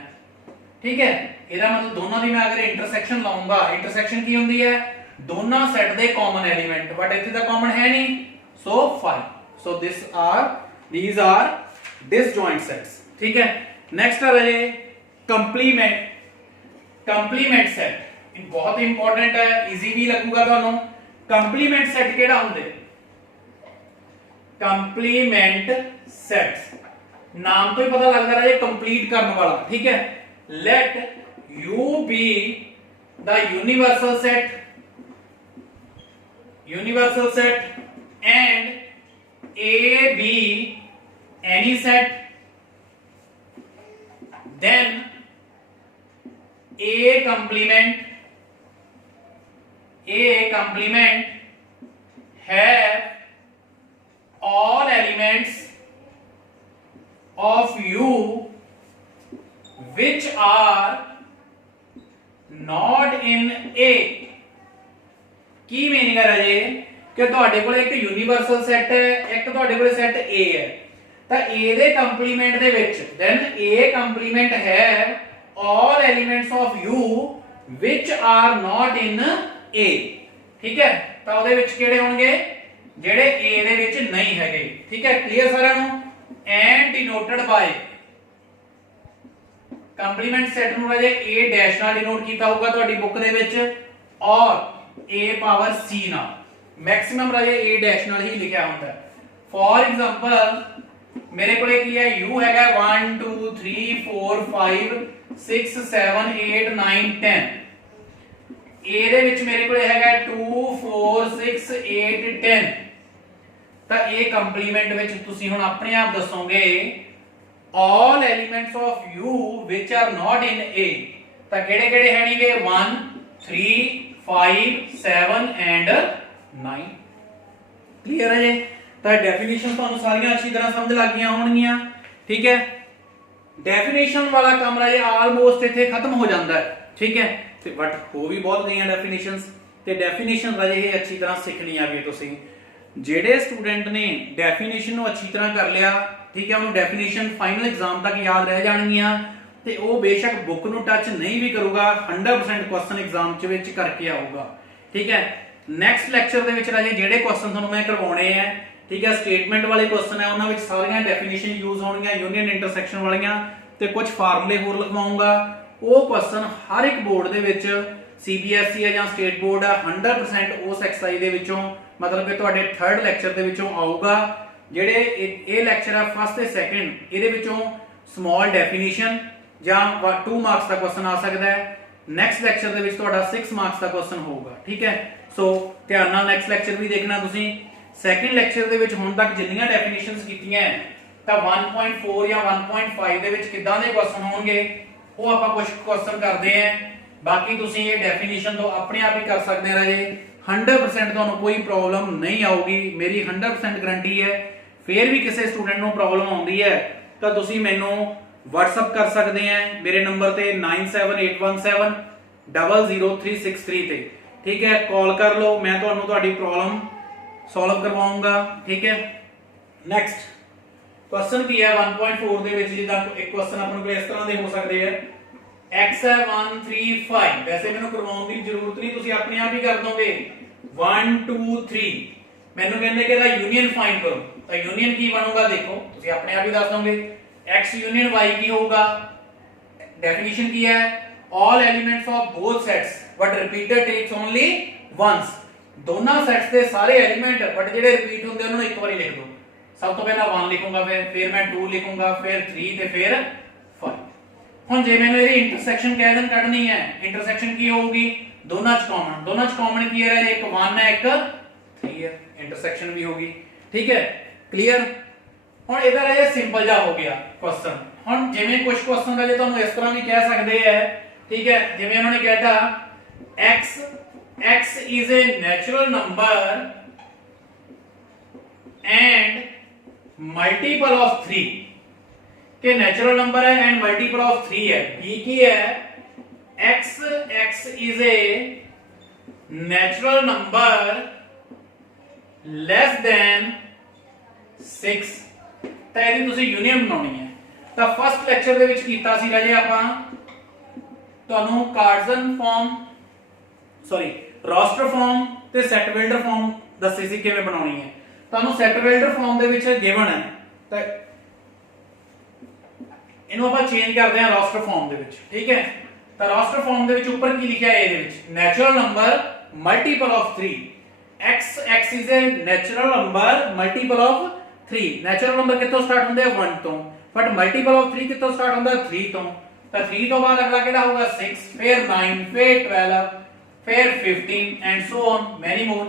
ਠੀਕ ਹੈ। ਇਹਦਾ ਮਤਲਬ ਦੋਨਾਂ ਦੀ ਮੈਂ ਅਗਰ ਇੰਟਰਸੈਕਸ਼ਨ ਲਾਉਂਗਾ, ਇੰਟਰਸੈਕਸ਼ਨ ਕੀ ਹੁੰਦੀ ਹੈ ਦੋਨਾਂ ਸੈੱਟ ਦੇ ਕਾਮਨ ਐਲੀਮੈਂਟ, ਬਟ ਇੱਥੇ ਤਾਂ ਕਾਮਨ ਹੈ ਨਹੀਂ, ਸੋ 5। ਸੋ these are disjoint sets, ठीक है। नेक्स्ट है राजे कंप्लीमेंट सेट, बहुत इंपॉर्टेंट है, इजी भी लगूगा ਤੁਹਾਨੂੰ। कंप्लीमेंट सेट ਕਿਹੜਾ ਹੁੰਦੇ? कंप्लीमेंट सेट्स नाम तो ही पता लगता है कंप्लीट करने वाला, ठीक है। Let U be the universal set and A be any set, then A complement have all elements of U which are not in A। Ki meaning है राजे कि ਤੁਹਾਡੇ ਕੋਲ ਇੱਕ ਯੂਨੀਵਰਸਲ ਸੈੱਟ ਹੈ, ਇੱਕ ਤੁਹਾਡੇ ਕੋਲ ਸੈੱਟ A ਹੈ, ਤਾਂ A ਦੇ ਕੰਪਲੀਮੈਂਟ ਦੇ ਵਿੱਚ then A ਕੰਪਲੀਮੈਂਟ ਹੈ all elements of U which are not in A, ठीक है। ਤਾਂ ਉਹਦੇ ਵਿੱਚ ਕਿਹੜੇ ਹੋਣਗੇ? ਜਿਹੜੇ A ਦੇ ਵਿੱਚ ਨਹੀਂ ਹੈਗੇ, ठीक है। ਕਲੀਅਰ ਸਾਰਿਆਂ ਨੂੰ? and denoted by compliment set ਨੂੰ ਰਾਜੇ A ਡੈਸ਼ ਨਾਲ ਡਿਨੋਟ ਕੀਤਾ ਹੋਊਗਾ ਤੁਹਾਡੀ ਬੁੱਕ ਦੇ ਵਿੱਚ, ਔਰ A ਪਾਵਰ C ਨਾਲ, ਮੈਕਸਿਮਮ ਰਾਜੇ A ਡੈਸ਼ ਨਾਲ ਹੀ ਲਿਖਿਆ ਹੁੰਦਾ। ਫॉर एग्जांपल ਮੇਰੇ ਕੋਲੇ ਕੀ ਹੈ? U ਹੈਗਾ 1 2 3 4 5 6 7 8 9 10। A ਦੇ ਵਿੱਚ ਮੇਰੇ ਕੋਲੇ ਹੈਗਾ 2 4 6 8 10। ਤਾਂ ਇਹ ਕੰਪਲੀਮੈਂਟ ਵਿੱਚ ਤੁਸੀਂ ਹੁਣ ਆਪਣੇ ਆਪ ਦੱਸੋਗੇ all elements of U which are not in A, ਤਾਂ ਕਿਹੜੇ ਕਿਹੜੇ ਹੈਣਗੇ? 1 3 5 7 and 9। क्लियर है जी? ਤਾਂ ਡੈਫੀਨੇਸ਼ਨ ਤੁਹਾਨੂੰ ਸਾਰੀਆਂ ਅੱਛੀ ਤਰ੍ਹਾਂ ਸਮਝ ਲੱਗ ਗਈਆਂ ਹੋਣਗੀਆਂ, ਠੀਕ ਹੈ। ਡੈਫੀਨੇਸ਼ਨ ਵਾਲਾ ਕੰਮ ਰਾਜੇ ਆਲਮੋਸਟ ਇੱਥੇ ਖਤਮ ਹੋ ਜਾਂਦਾ ਹੈ, ਠੀਕ ਹੈ। ਤੇ ਬਟ ਹੋ ਵੀ ਬਹੁਤ ਗਈਆਂ ਡੈਫੀਨੇਸ਼ਨਸ, ਤੇ ਡੈਫੀਨੇਸ਼ਨ ਰਾਜੇ ਇਹ ਅੱਛੀ ਤਰ੍ਹਾਂ ਸਿੱਖਣੀਆਂ ਵੀ ਤੁਸੀਂ। ਜਿਹੜੇ ਸਟੂਡੈਂਟ ਨੇ ਡੈਫੀਨੇਸ਼ਨ ਨੂੰ ਅੱਛੀ ਤਰ੍ਹਾਂ ਕਰ ਲਿਆ, ਠੀਕ ਹੈ, ਉਹਨੂੰ ਡੈਫੀਨੇਸ਼ਨ ਫਾਈਨਲ ਐਗਜ਼ਾਮ ਤੱਕ ਯਾਦ ਰਹਿ ਜਾਣਗੀਆਂ, ਤੇ ਉਹ ਬੇਸ਼ੱਕ ਬੁੱਕ ਨੂੰ ਟੱਚ ਨਹੀਂ ਵੀ ਕਰੂਗਾ, 100% ਕੁਐਸਚਨ ਐਗਜ਼ਾਮ ਚ ਵਿੱਚ ਕਰਕੇ ਆਊਗਾ, ਠੀਕ ਹੈ। ਨੈਕਸਟ ਲੈਕਚਰ ਦੇ ਵਿੱਚ ਰਾਜੇ ਜਿਹੜੇ ਕੁਐਸਚਨ ਤੁਹਾਨੂੰ ਮੈਂ ਕਰਵਾਉਣੇ ਆ, ਠੀਕ ਹੈ, ਸਟੇਟਮੈਂਟ ਵਾਲੇ ਕੁਐਸਚਨ ਹੈ, ਉਹਨਾਂ ਵਿੱਚ ਸਾਰੀਆਂ ਡੈਫੀਨੇਸ਼ਨ ਯੂਜ਼ ਹੋਣਗੀਆਂ, ਯੂਨੀਅਨ ਇੰਟਰਸੈਕਸ਼ਨ ਵਾਲੀਆਂ, ਤੇ ਕੁਝ ਫਾਰਮੂਲੇ ਹੋਰ ਲਿਖਵਾਉਂਗਾ। ਉਹ ਕੁਐਸਚਨ ਹਰ ਇੱਕ ਬੋਰਡ ਦੇ ਵਿੱਚ, CBSE ਹੈ ਜਾਂ ਸਟੇਟ ਬੋਰਡ ਹੈ, 100% ਉਸ ਐਕਸਰਸਾਈਜ਼ ਦੇ ਵਿੱਚੋਂ, ਮਤਲਬ ਕਿ ਤੁਹਾਡੇ 3rd ਲੈਕਚਰ ਦੇ ਵਿੱਚੋਂ ਆਊਗਾ। ਜਿਹੜੇ ਇਹ ਲੈਕਚਰ ਹੈ ਫਸਟ ਤੇ ਸੈਕੰਡ, ਇਹਦੇ ਵਿੱਚੋਂ ਸਮਾਲ ਡੈਫੀਨੇਸ਼ਨ ਜਾਂ 2 ਮਾਰਕਸ ਦਾ ਕੁਐਸਚਨ ਆ ਸਕਦਾ ਹੈ। ਨੈਕਸਟ ਲੈਕਚਰ ਦੇ ਵਿੱਚ ਤੁਹਾਡਾ 6 ਮਾਰਕਸ ਦਾ ਕੁਐਸਚਨ ਹੋਊਗਾ, ਠੀਕ ਹੈ। ਸੋ ਧਿਆਨ ਨਾਲ ਨੈਕਸਟ ਲੈਕਚਰ ਵੀ ਦੇਖਣਾ ਤੁਸੀਂ। ਸੈਕੰਡ ਲੈਕਚਰ ਦੇ ਵਿੱਚ ਹੁਣ ਤੱਕ ਜਿੰਨੀਆਂ ਡੈਫੀਨੇਸ਼ਨਸ ਕੀਤੀਆਂ ਤਾਂ 1.4 ਜਾਂ 1.5 ਦੇ ਵਿੱਚ ਕਿੱਦਾਂ ਦੇ ਕੁਐਸਚਨ ਹੋਣਗੇ ਉਹ ਆਪਾਂ ਕੁਝ ਕੁਐਸਚਨ ਕਰਦੇ ਆਂ। ਬਾਕੀ ਤੁਸੀਂ ਇਹ ਡੈਫੀਨੇਸ਼ਨ ਤੋਂ ਆਪਣੇ ਆਪ ਹੀ ਕਰ ਸਕਦੇ ਰਾਜੇ, 100% ਤੁਹਾਨੂੰ ਕੋਈ ਪ੍ਰੋਬਲਮ ਨਹੀਂ ਆਊਗੀ, ਮੇਰੀ 100% ਗਾਰੰਟੀ ਹੈ। ਫੇਰ ਵੀ ਕਿਸੇ ਸਟੂਡੈਂਟ ਨੂੰ ਪ੍ਰੋਬਲਮ ਆਉਂਦੀ ਹੈ ਤਾਂ ਤੁਸੀਂ ਮੈਨੂੰ WhatsApp ਕਰ ਸਕਦੇ ਆ ਮੇਰੇ ਨੰਬਰ ਤੇ 9781700363 ਤੇ, ਠੀਕ ਹੈ। ਕਾਲ ਕਰ ਲਓ, ਮੈਂ ਤੁਹਾਨੂੰ ਤੁਹਾਡੀ ਪ੍ਰੋਬਲਮ ਸੋਲਵ ਕਰਵਾਉਂਗਾ, ਠੀਕ ਹੈ। ਨੈਕਸਟ ਕੁਐਸਚਨ ਕੀ ਹੈ 1.4 ਦੇ ਵਿੱਚ? ਜਿੱਦਾਂ ਇੱਕ ਕੁਐਸਚਨ ਆਪਾਂ ਨੂੰ ਇਸ ਤਰ੍ਹਾਂ ਦੇ ਹੋ ਸਕਦੇ ਆ, x ਹੈ 1 3 5, ਵੈਸੇ ਮੈਨੂੰ ਕਰਵਾਉਣ ਦੀ ਜ਼ਰੂਰਤ ਨਹੀਂ, ਤੁਸੀਂ ਆਪਣੇ ਆਪ ਹੀ ਕਰ ਦੋਗੇ। 1 2 3 ਮੈਨੂੰ ਕਹਿੰਦੇ ਕਿ ਇਹਦਾ ਯੂਨੀਅਨ ਫਾਈਂਡ ਕਰੋ, ਤਾਂ ਯੂਨੀਅਨ ਕੀ ਬਣੂਗਾ ਦੇਖੋ, ਤੁਸੀਂ ਆਪਣੇ ਆਪ ਹੀ ਦੱਸ ਦੋਗੇ। x ਯੂਨੀਅਨ y ਕੀ ਹੋਊਗਾ? ਡੈਫੀਨੇਸ਼ਨ ਕੀ ਹੈ? all elements of both sets but repeated takes only once। ਦੋਨਾਂ ਸੈਟਸ ਦੇ ਸਾਰੇ ਐਲੀਮੈਂਟ ਬਟ ਜਿਹੜੇ ਰਿਪੀਟ ਹੁੰਦੇ ਉਹਨਾਂ ਨੂੰ ਇੱਕ ਵਾਰੀ ਲਿਖ ਦਿਓ। ਸਭ ਤੋਂ ਪਹਿਲਾਂ 1 ਲਿਖੂੰਗਾ, ਫਿਰ ਮੈਂ 2 ਲਿਖੂੰਗਾ, ਫਿਰ 3 ਤੇ ਫਿਰ 5। ਹੁਣ ਜੇ ਮੈਨੂੰ ਇਹਦੀ ਇੰਟਰਸੈਕਸ਼ਨ ਕਹਿ ਦੇਣ ਕੱਢਣੀ ਹੈ, ਇੰਟਰਸੈਕਸ਼ਨ ਕੀ ਹੋਊਗੀ? ਦੋਨਾਂ ਚ ਕਾਮਨ ਕੀ ਹੈ? ਇੱਕ 1 ਹੈ ਇੱਕ 3 ਹੈ, ਇੰਟਰਸੈਕਸ਼ਨ ਵੀ ਹੋਗੀ, ਠੀਕ ਹੈ। ਕਲੀਅਰ? ਹੁਣ ਇਹਦਾ ਰਾਜੇ ਸਿੰਪਲ ਜਾ ਹੋ ਗਿਆ ਕੁਐਸਚਨ। ਹੁਣ ਜਿਵੇਂ ਕੁਝ ਕੁਐਸਚਨ ਰਾਜੇ ਤੁਹਾਨੂੰ ਇਸ ਤਰ੍ਹਾਂ ਵੀ ਕਹਿ ਸਕਦੇ ਆ, ਠੀਕ ਹੈ, ਜਿਵੇਂ ਉਹਨਾਂ ਨੇ ਕਹਿਤਾ x is a natural number and multiple of 3, कि नेचुरल नंबर है एंड मल्टीपल ऑफ 3 है। बी की है x is a natural number less than 6, ਤਾਂ ਇਹਦੀ ਤੁਸੀਂ ਯੂਨੀਅਨ ਬਣਾਉਣੀ ਹੈ। ਤਾਂ ਫਸਟ ਲੈਕਚਰ ਦੇ ਵਿੱਚ ਕੀਤਾ ਸੀ ਰਾਜੇ ਆਪਾਂ ਤੁਹਾਨੂੰ ਰੋਸਟਰ ਫਾਰਮ ਤੇ ਸੈਟ ਬਿਲਡਰ ਫਾਰਮ ਦੱਸੀ ਸੀ ਕਿਵੇਂ ਬਣਾਉਣੀ ਹੈ। ਤੁਹਾਨੂੰ ਸੈਟ ਬਿਲਡਰ ਫਾਰਮ ਦੇ ਵਿੱਚ ਗਿਵਨ ਹੈ ਤਾਂ ਇਹਨੂੰ ਆਪਾਂ ਚੇਂਜ ਕਰਦੇ ਹਾਂ ਰੋਸਟਰ ਫਾਰਮ ਦੇ ਵਿੱਚ, ਠੀਕ ਹੈ। ਤਾਂ ਰੋਸਟਰ ਫਾਰਮ ਦੇ ਵਿੱਚ ਉੱਪਰ ਕੀ ਲਿਖਿਆ ਹੈ, ਇਹਦੇ ਵਿੱਚ natural number multiple of 3, x is a natural number multiple of 3। Natural number ਕਿੱਥੋਂ ਸਟਾਰਟ ਹੁੰਦੇ ਆ 1 ਤੋਂ, ਬਟ ਮਲਟੀਪਲ ਆਫ 3 ਕਿੱਥੋਂ ਸਟਾਰਟ ਹੁੰਦਾ 3 ਤੋਂ। ਤਾਂ 3 ਤੋਂ ਬਾਅਦ ਅਗਲਾ ਕਿਹੜਾ ਹੋਊਗਾ 6, ਫਿਰ 9, ਫਿਰ 12, ਫਿਰ 15 and so on many more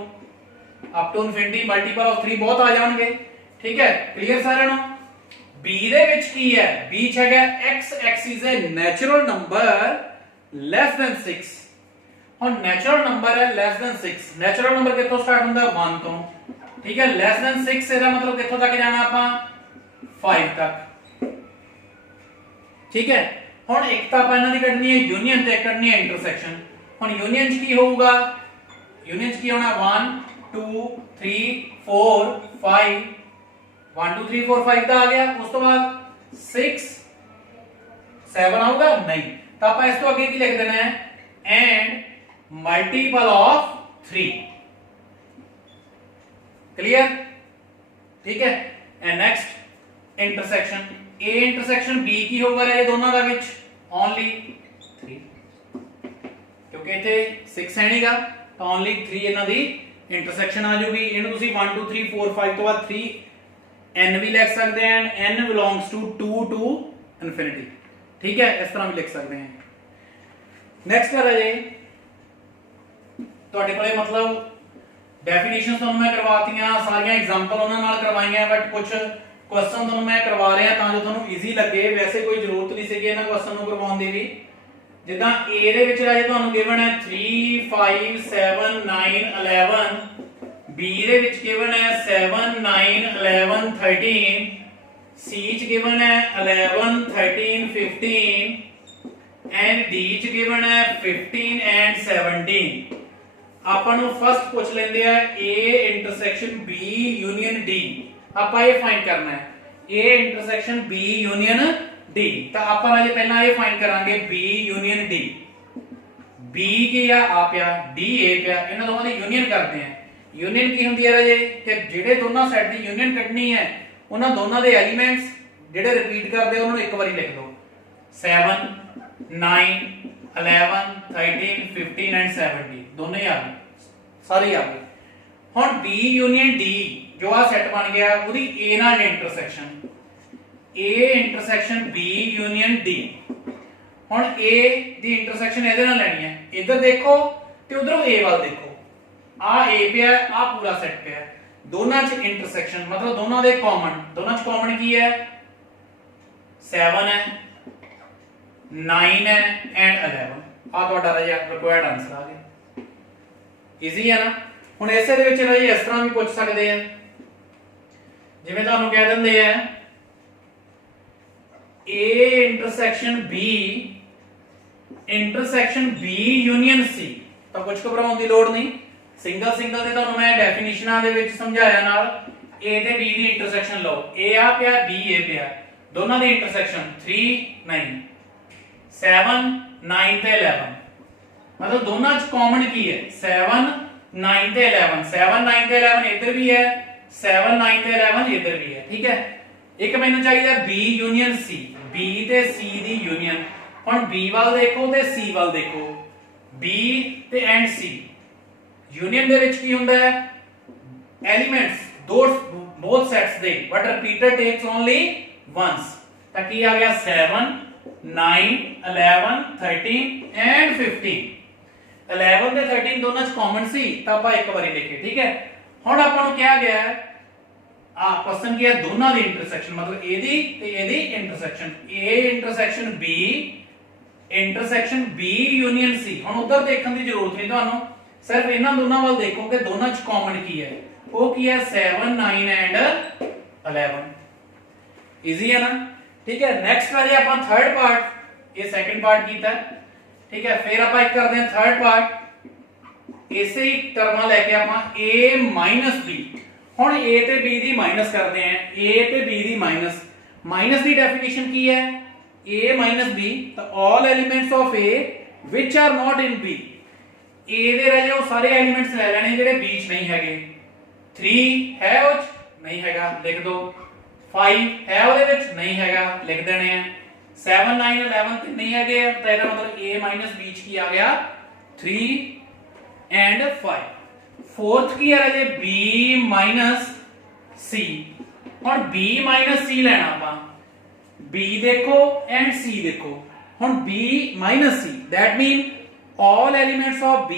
up to infinity. Multiple of 3 ਬਹੁਤ ਆ ਜਾਣਗੇ, ਠੀਕ ਹੈ। ਕਲੀਅਰ ਸਾਰਿਆਂ ਨੂੰ। b ਦੇ ਵਿੱਚ ਕੀ ਹੈ, b ਚ ਹੈਗਾ x is a natural number less than 6। ਹੁਣ ਨੈਚੁਰਲ ਨੰਬਰ ਹੈ ਲੈਸ ਦੈਨ 6, ਨੈਚੁਰਲ ਨੰਬਰ ਕਿੱਥੋਂ ਸਟਾਰਟ ਹੁੰਦਾ 1 ਤੋਂ, ਠੀਕ ਹੈ। ਲੈਸ ਦੈਨ 6 ਇਹਦਾ ਮਤਲਬ ਕਿੱਥੋਂ ਤੱਕ ਜਾਣਾ ਆਪਾਂ 5 ਤੱਕ, ਠੀਕ ਹੈ। ਹੁਣ ਇੱਕ ਤਾਂ ਆਪਾਂ ਇਹਨਾਂ ਦੀ ਕੱਢਣੀ ਹੈ ਯੂਨੀਅਨ ਤੇ ਕੱਢਣੀ ਹੈ ਇੰਟਰਸੈਕਸ਼ਨ। ਹੁਣ ਯੂਨੀਅਨ ਚ ਕੀ ਹੋਊਗਾ, ਯੂਨੀਅਨ ਚ ਕੀ ਹੋਣਾ 1 2 3 4 5, 1 2 3 4 5 ਤਾਂ ਆ ਗਿਆ। ਉਸ ਤੋਂ ਬਾਅਦ 6 7 ਆਊਗਾ ਨਹੀਂ, ਤਾਂ ਆਪਾਂ ਇਸ ਤੋਂ ਅੱਗੇ ਕੀ ਲਿਖ ਦੇਣਾ ਹੈ ਐਂਡ मल्टीपल ऑफ 3। क्लियर, ठीक है। And next intersection A intersection B की होगा ये दोनों का विच ओनली 3, क्योंकि इथे 6 है नहींगा तो ओनली 3 इन्हां दी इंटरसेक्शन आ जाऊगी। इहनूं तुसीं 1 2 3 4 5 तो बाद 3 n भी लिख सकते हैं, n belongs to 2 to infinity, ठीक है। इस तरह भी लिख सकते हैं। नेक्स्ट है जी ਤੁਹਾਡੇ ਕੋਲੇ ਮਤਲਬ ਡੈਫੀਨੇਸ਼ਨ ਤੁਹਾਨੂੰ ਮੈਂ ਕਰਵਾਤੀਆਂ ਸਾਰੀਆਂ, ਐਗਜ਼ਾਮਪਲ ਉਹਨਾਂ ਨਾਲ ਕਰਵਾਈਆਂ, ਬਟ ਕੁਝ ਕੁਐਸਚਨ ਤੁਹਾਨੂੰ ਮੈਂ ਕਰਵਾ ਰਿਹਾ ਤਾਂ ਜੋ ਤੁਹਾਨੂੰ ਈਜ਼ੀ ਲੱਗੇ। ਵੈਸੇ ਕੋਈ ਜ਼ਰੂਰਤ ਨਹੀਂ ਸੀਗੀ ਇਹਨਾਂ ਕੁਐਸਚਨ ਨੂੰ ਕਰਵਾਉਣ ਦੀ ਵੀ। ਜਿੱਦਾਂ A ਦੇ ਵਿੱਚ ਰਾਜੇ ਤੁਹਾਨੂੰ ਗਿਵਨ ਹੈ 3 5 7 9 11, B ਦੇ ਵਿੱਚ ਗਿਵਨ ਹੈ 7 9 11 13, C ਚ ਗਿਵਨ ਹੈ 11 13 15 ਐਂਡ D ਚ ਗਿਵਨ ਹੈ 15 ਐਂਡ 17। ਆਪਾਂ ਨੂੰ ਫਸਟ ਪੁੱਛ ਲੈਂਦੇ ਆ A intersection B union D। ਆਪਾਂ ਇਹ ਫਾਈਂਡ ਕਰਨਾ ਹੈ A intersection B union D। ਤਾਂ ਆਪਾਂ ਰਾਜੇ ਪਹਿਲਾਂ ਇਹ ਫਾਈਂਡ ਕਰਾਂਗੇ B ਯੂਨੀਅਨ D। B ਕੀ ਆ ਪਿਆ, D A ਪਿਆ, ਇਹਨਾਂ ਦੋਵਾਂ ਦੀ ਯੂਨੀਅਨ ਕਰਦੇ ਆ। ਯੂਨੀਅਨ ਕੀ ਹੁੰਦੀ ਹੈ ਰਾਜੇ ਕਿ ਜਿਹੜੇ ਦੋਨਾਂ ਸੈੱਟ ਦੀ ਯੂਨੀਅਨ ਕੱਢਣੀ ਹੈ ਉਹਨਾਂ ਦੋਨਾਂ ਦੇ ਐਲੀਮੈਂਟਸ ਜਿਹੜੇ ਰਿਪੀਟ ਕਰਦੇ ਆ ਉਹਨਾਂ ਨੂੰ ਇੱਕ ਵਾਰੀ ਲਿਖ ਲਓ। 7 9 11 13 15 ਐਂਡ 17 ਦੋਨੇ ਆ ਗਏ, ਸਾਰੇ ਆ ਗਏ। ਹੁਣ B ਯੂਨੀਅਨ D ਜੋ ਆ ਸੈੱਟ ਬਣ ਗਿਆ ਉਹਦੀ A ਨਾਲ intersection, A intersection B union D। ਹੁਣ A ਦੀ ਇੰਟਰਸੈਕਸ਼ਨ ਇਹਦੇ ਨਾਲ ਲੈਣੀ ਹੈ, ਇੱਧਰ ਦੇਖੋ ਤੇ ਉਧਰੋਂ A ਵੱਲ ਦੇਖੋ। ਆ A ਪਿਆ, ਆ ਪੂਰਾ ਸੈੱਟ ਪਿਆ, ਦੋਨਾਂ 'ਚ ਇੰਟਰਸੈਕਸ਼ਨ ਮਤਲਬ ਦੋਨਾਂ ਦੇ ਕਾਮਨ, ਦੋਨਾਂ 'ਚ ਕਾਮਨ ਕੀ ਹੈ 7 ਹੈ 9 ਹੈ ਐਂਡ 11। ਆ ਤੁਹਾਡਾ ਰਾਜਾ ਰਿਕੁਆਇਰਡ ਆਨਸਰ ਆ ਗਿਆ। ਈਜ਼ੀ ਹੈ ਨਾ। ਹੁਣ ਇਸੇ ਦੇ ਵਿੱਚ ਰਾਜੇ ਇਸ ਤਰ੍ਹਾਂ ਵੀ ਪੁੱਛ ਸਕਦੇ ਆ, ਜਿਵੇਂ ਤੁਹਾਨੂੰ ਕਹਿ ਦਿੰਦੇ ਆ A intersection B intersection B union C। ਤਾਂ ਕੁਝ ਘਬਰਾਉਣ ਦੀ ਲੋੜ ਨਹੀਂ, ਸਿੰਗਲ ਸਿੰਗਲ ਤੇ ਤੁਹਾਨੂੰ ਮੈਂ ਡੈਫੀਨੇਸ਼ਨਾਂ ਦੇ ਵਿੱਚ ਸਮਝਾਇਆ ਨਾਲ। A ਤੇ B ਦੀ ਇੰਟਰਸੈਕਸ਼ਨ ਲਓ, A ਆ ਪਿਆ B A ਪਿਆ, ਦੋਨਾਂ ਦੀ ਇੰਟਰਸੈਕਸ਼ਨ 3 9 7 9 ਤੇ 11 मतलब दोनों च कॉमन की है 7 9 ਤੇ 11, 7 9 ਤੇ 11 ਇੱਧਰ ਵੀ ਹੈ, 7 9 ਤੇ 11 ਇੱਧਰ ਵੀ ਹੈ, ਠੀਕ ਹੈ। ਇੱਕ ਮੈਨੂੰ ਚਾਹੀਦਾ B ਯੂਨੀਅਨ C, B ਤੇ C ਦੀ ਯੂਨੀਅਨ। ਹੁਣ B ਵੱਲ ਦੇਖੋ ਤੇ C ਵੱਲ ਦੇਖੋ, B ਤੇ ਐਂਡ C ਯੂਨੀਅਨ ਦੇ ਵਿੱਚ ਕੀ ਹੁੰਦਾ ਹੈ ਐਲੀਮੈਂਟਸ both sets ਦੇ, but repeater takes only once। ਤਾਂ ਕੀ ਆ ਗਿਆ 7 9 11 13 ਐਂਡ 15। 11 ਤੇ 13 ਦੋਨਾਂ ਚ ਕਾਮਨ ਸੀ ਤਾਂ ਆਪਾਂ ਇੱਕ ਵਾਰੀ ਲਿਖੇ, ਠੀਕ ਹੈ। ਹੁਣ ਆਪਾਂ ਨੂੰ ਕਿਹਾ ਗਿਆ ਆ ਕੁਐਸਚਨ ਕੀ ਹੈ ਦੋਨਾਂ ਦੀ ਇੰਟਰਸੈਕਸ਼ਨ ਮਤਲਬ ਇਹਦੀ ਤੇ ਇਹਦੀ intersection, A intersection B intersection B union C। ਹੁਣ ਉਧਰ ਦੇਖਣ ਦੀ ਜ਼ਰੂਰਤ ਨਹੀਂ ਤੁਹਾਨੂੰ, ਸਿਰਫ ਇਹਨਾਂ ਦੋਨਾਂ ਵੱਲ ਦੇਖੋ ਕਿ ਦੋਨਾਂ ਚ ਕਾਮਨ ਕੀ ਹੈ। ਉਹ ਕੀ ਹੈ 7 9 ਐਂਡ 11। ਈਜ਼ੀ ਹੈ ਨਾ, ठीक है। नेक्स्ट वाले अपन थर्ड पार्ट, ये सेकंड पार्ट कीता, ठीक है। फिर अपन एक करते हैं थर्ड पार्ट। इसे ही टर्मा लेके अपन a माइनस b। हुण a ते b दी माइनस करते हैं, a ते b दी माइनस। माइनस दी डेफिनेशन की है a माइनस b, तो all elements of a which are not in b। ए दे राजे वो सारे एलिमेंट्स ले लेने जेडे बी च नहीं हैगे। 3 है वो नहीं हैगा, लिख दो। 5 है ਉਹਦੇ ਵਿੱਚ नहीं हैगा, लिख देने हैं। 7 9 11 ਤੇ नहीं हैगे, तो ਇਹਦਾ मतलब a माइनस b ਚ ਕੀ ਆ ਗਿਆ 3 एंड 5। फोर्थ की है राजे b माइनस c। ਹੁਣ b माइनस c ਲੈਣਾ ਆਪਾਂ, b देखो एंड c देखो। ਹੁਣ b minus c that mean all elements of b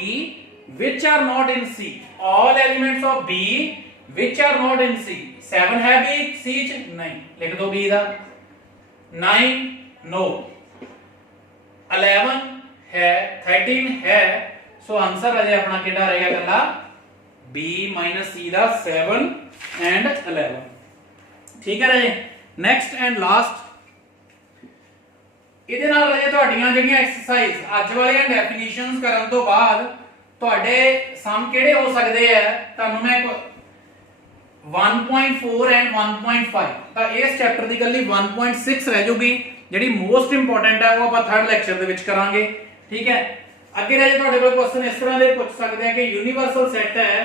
which are not in c, all elements of b which are not in c। 7 है b c च नहीं, लिख दो b दा। 9 नो, 11 है, 13 है, सो आंसर अजे अपना कितना रहेगा गला b माइनस c दा 7 एंड 11। ठीक है राजे। नेक्स्ट एंड लास्ट ਇਹਦੇ ਨਾਲ ਰਾਜੇ ਤੁਹਾਡੀਆਂ ਜਿਹੜੀਆਂ ਐਕਸਰਸਾਈਜ਼ ਅੱਜ ਵਾਲੀਆਂ ਡੈਫੀਨੇਸ਼ਨਸ ਕਰਨ ਤੋਂ ਬਾਅਦ ਤੁਹਾਡੇ ਸਮ ਕਿਹੜੇ ਹੋ ਸਕਦੇ ਆ, ਤੁਹਾਨੂੰ ਮੈਂ 1.4 ਐਂਡ 1.5 ਤਾਂ ਇਸ ਚੈਪਟਰ ਦੀ ਗੱਲੀ 1.6 ਰਹਿ ਜੂਗੀ, ਜਿਹੜੀ ਮੋਸਟ ਇੰਪੋਰਟੈਂਟ ਹੈ ਉਹ ਆਪਾਂ ਥਰਡ ਲੈਕਚਰ ਦੇ ਵਿੱਚ ਕਰਾਂਗੇ। ਠੀਕ ਹੈ। ਅੱਗੇ ਰਾਜੇ ਤੁਹਾਡੇ ਕੋਲ ਕੁਐਸਚਨ ਇਸ ਤਰ੍ਹਾਂ ਦੇ ਪੁੱਛ ਸਕਦੇ ਆ ਕਿ ਯੂਨੀਵਰਸਲ ਸੈੱਟ ਹੈ